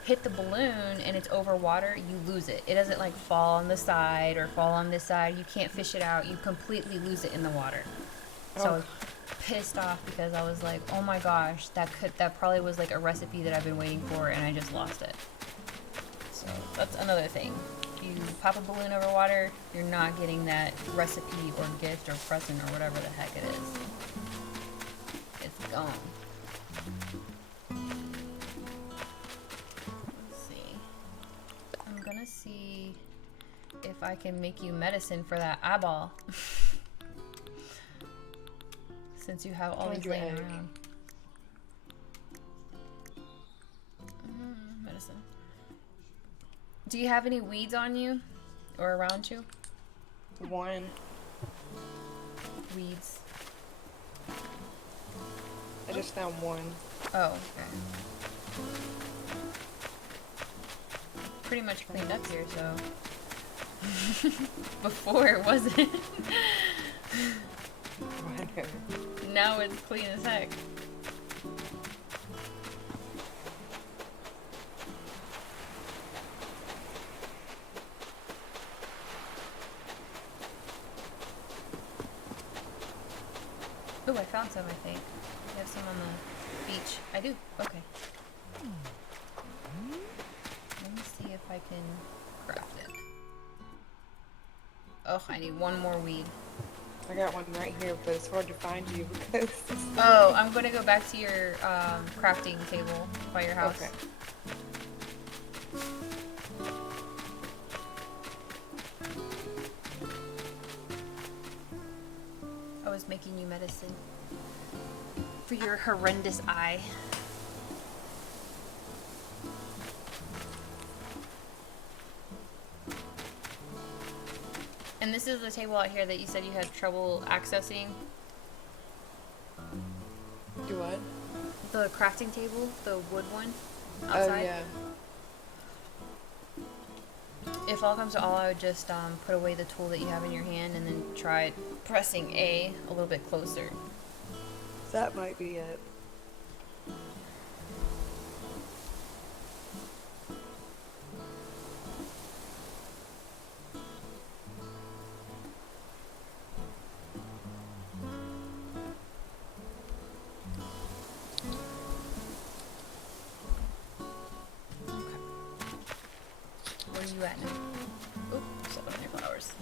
hit the balloon and it's over water, you lose it. It doesn't like fall on the side or fall on this side. You can't fish it out. You completely lose it in the water. So I was pissed off because I was like, oh my gosh, that probably was like a recipe that I've been waiting for and I just lost it. So that's another thing. You pop a balloon over water, you're not getting that recipe or gift or present or whatever the heck it is. It's gone. Let's see. I'm gonna see if I can make you medicine for that eyeball. Since you have all these laying around. Medicine. Do you have any weeds on you? Or around you? One. Weeds. I just found one. Oh, okay. Pretty much cleaned up here, so. Before it wasn't. Now it's clean as heck. Oh, I found some, I think. You have some on the beach. I do. Okay. Let me see if I can craft it. Oh, I need one more weed. I got one right here, but it's hard to find you because... Oh, I'm gonna go back to your crafting table by your house. Okay. I was making you medicine for your horrendous eye. And this is the table out here that you said you had trouble accessing. Do what? The crafting table, the wood one outside. Oh, yeah. If all comes to all, I would just put away the tool that you have in your hand and then try pressing A a little bit closer. That might be it. Where are you at now? Oop, stepping on your flowers.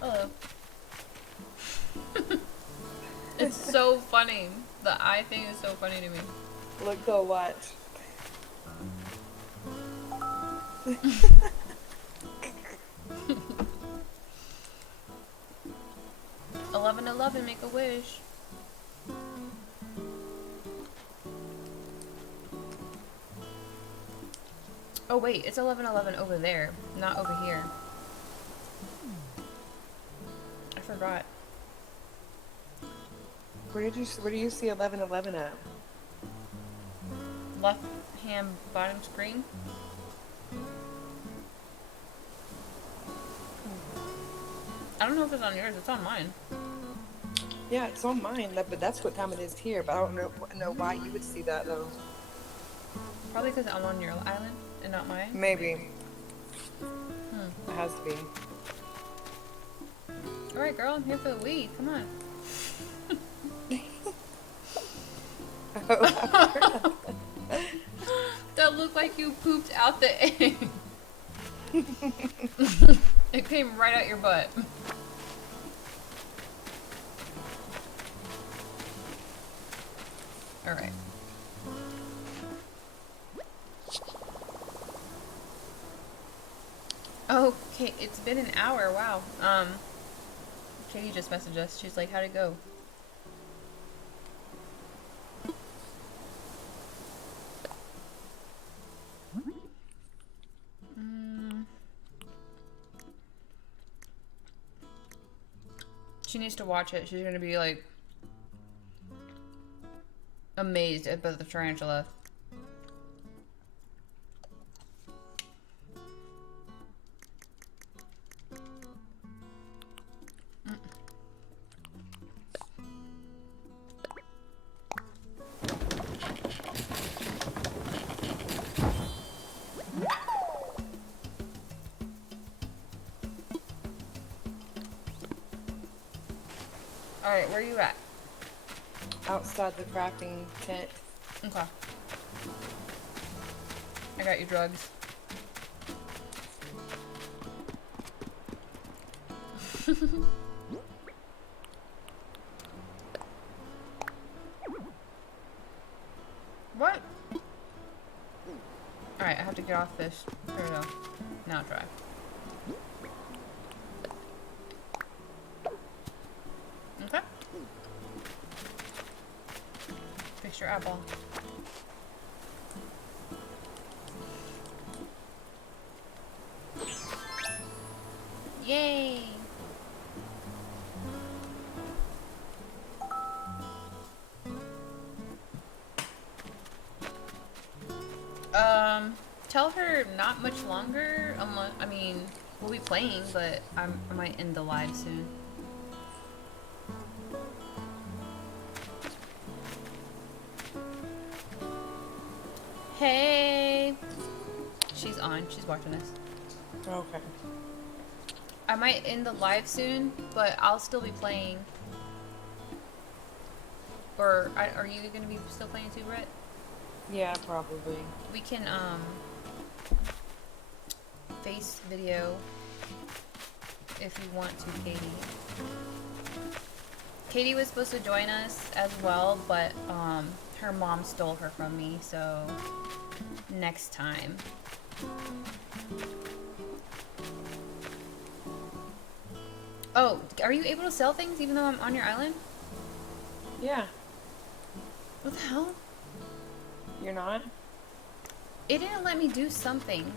Hello. It's so funny. The eye thing is so funny to me. Look, go watch. 11:11, make a wish. Oh wait, it's 11:11 over there, not over here. I forgot. Where do you see 11:11 at? Left hand bottom screen. I don't know if it's on yours. It's on mine. Yeah, it's on mine, but that's what time it is here. But I don't know why you would see that though. Probably because I'm on your island and not mine. Maybe. It has to be. All right, girl. I'm here for the weed. Come on. That looked like you pooped out the egg. It came right out your butt. All right. Okay, it's been an hour. Wow. Katie just messaged us. She's like, how'd it go? She needs to watch it. She's gonna be like amazed at the tarantula. Alright, where are you at? Outside the crafting tent. Okay. I got you drugs. What? Alright, I have to get off this. There we go. Now drive. Okay. Fix your eyeball. Yay! Tell her not much longer. I mean, we'll be playing, but I might end the live soon. Hey! She's on. She's watching this. Okay. I might end the live soon, but I'll still be playing. Or, are you gonna be still playing too, Brett? Yeah, probably. We can, face video if you want to, Katie. Katie was supposed to join us as well, but, her mom stole her from me, so next time. Oh, are you able to sell things even though I'm on your island? Yeah. What the hell? You're not? It didn't let me do something.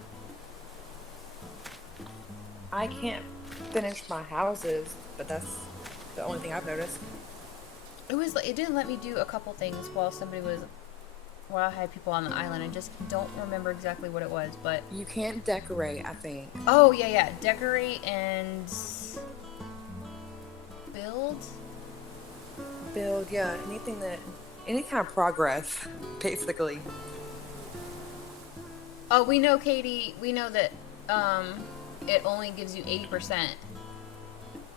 I can't finish my houses, but that's the only thing I've noticed. It didn't let me do a couple things while I had people on the island. I just don't remember exactly what it was, but You can't decorate, I think. oh yeah, decorate and build. Build, yeah, any kind of progress, basically. Oh, we know, Katie. We know that it only gives you 80%.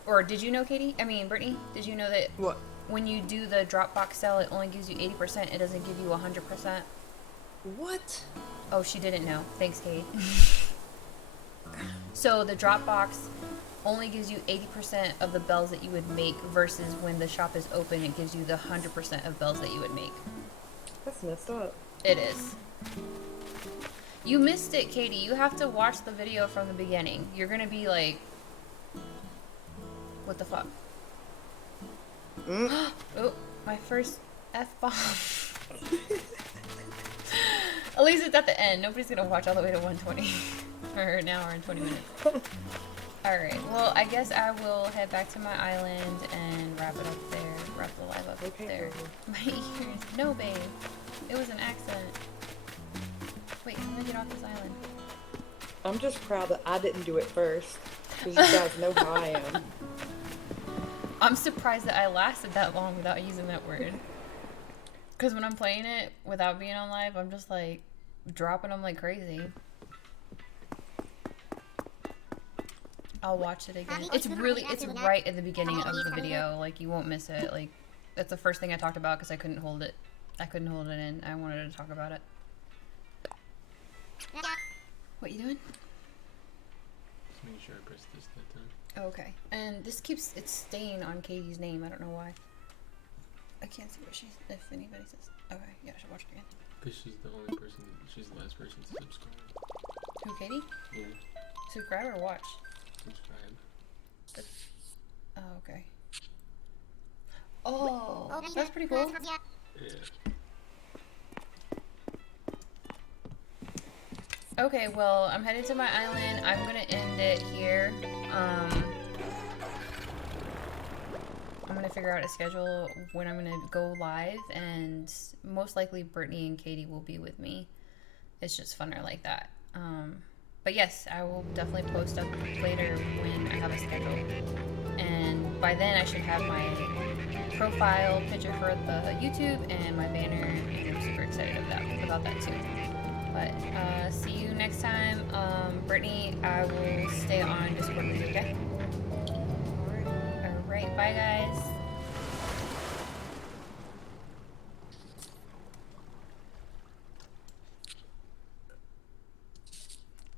Or did you know, Katie? I mean, Brittany, did you know that What? when you do the Dropbox sell, it only gives you 80%? It doesn't give you 100%. What? Oh, she didn't know. Thanks, Kate. So the Dropbox only gives you 80% of the bells that you would make versus when the shop is open, it gives you the 100% of bells that you would make. That's messed up. It is. You missed it, Katie. You have to watch the video from the beginning. You're gonna be like, what the fuck? Oh, my first F-bomb. At least it's at the end. Nobody's gonna watch all the way to 120 for an hour and 20 minutes. Alright, well, I guess I will head back to my island and wrap it up there. Wrap the live up Okay, there. girl. My ears. No, babe. It was an accident. Wait, how do I get off this island? I'm just proud that I didn't do it first, because you guys know how I am. I'm surprised that I lasted that long without using that word. Because when I'm playing it without being on live, I'm just like dropping them like crazy. I'll watch it again. It's right at the beginning of the video. Like, you won't miss it. Like, that's the first thing I talked about because I couldn't hold it. I couldn't hold it in. I wanted to talk about it. What you doing? Just making sure I press this that time. Oh, okay. And this keeps, it's staying on Katie's name. I don't know why. I can't see what if anybody says. Okay, yeah, I should watch it again. Because she's the only person, she's the last person to subscribe. Who, Katie? Yeah, Subscribe or watch? subscribe. Oh, okay. Oh, that's pretty cool. Yeah. Okay, well, I'm headed to my island. I'm gonna end it here. I'm gonna figure out a schedule when I'm gonna go live, and most likely Brittany and Katie will be with me. It's just funner like that. But yes, I will definitely post up later when I have a schedule. And by then I should have my profile picture for the YouTube and my banner, and I'm super excited about that too. But see you next time. Brittany, I will stay on Discord with you, okay? Alright, bye guys.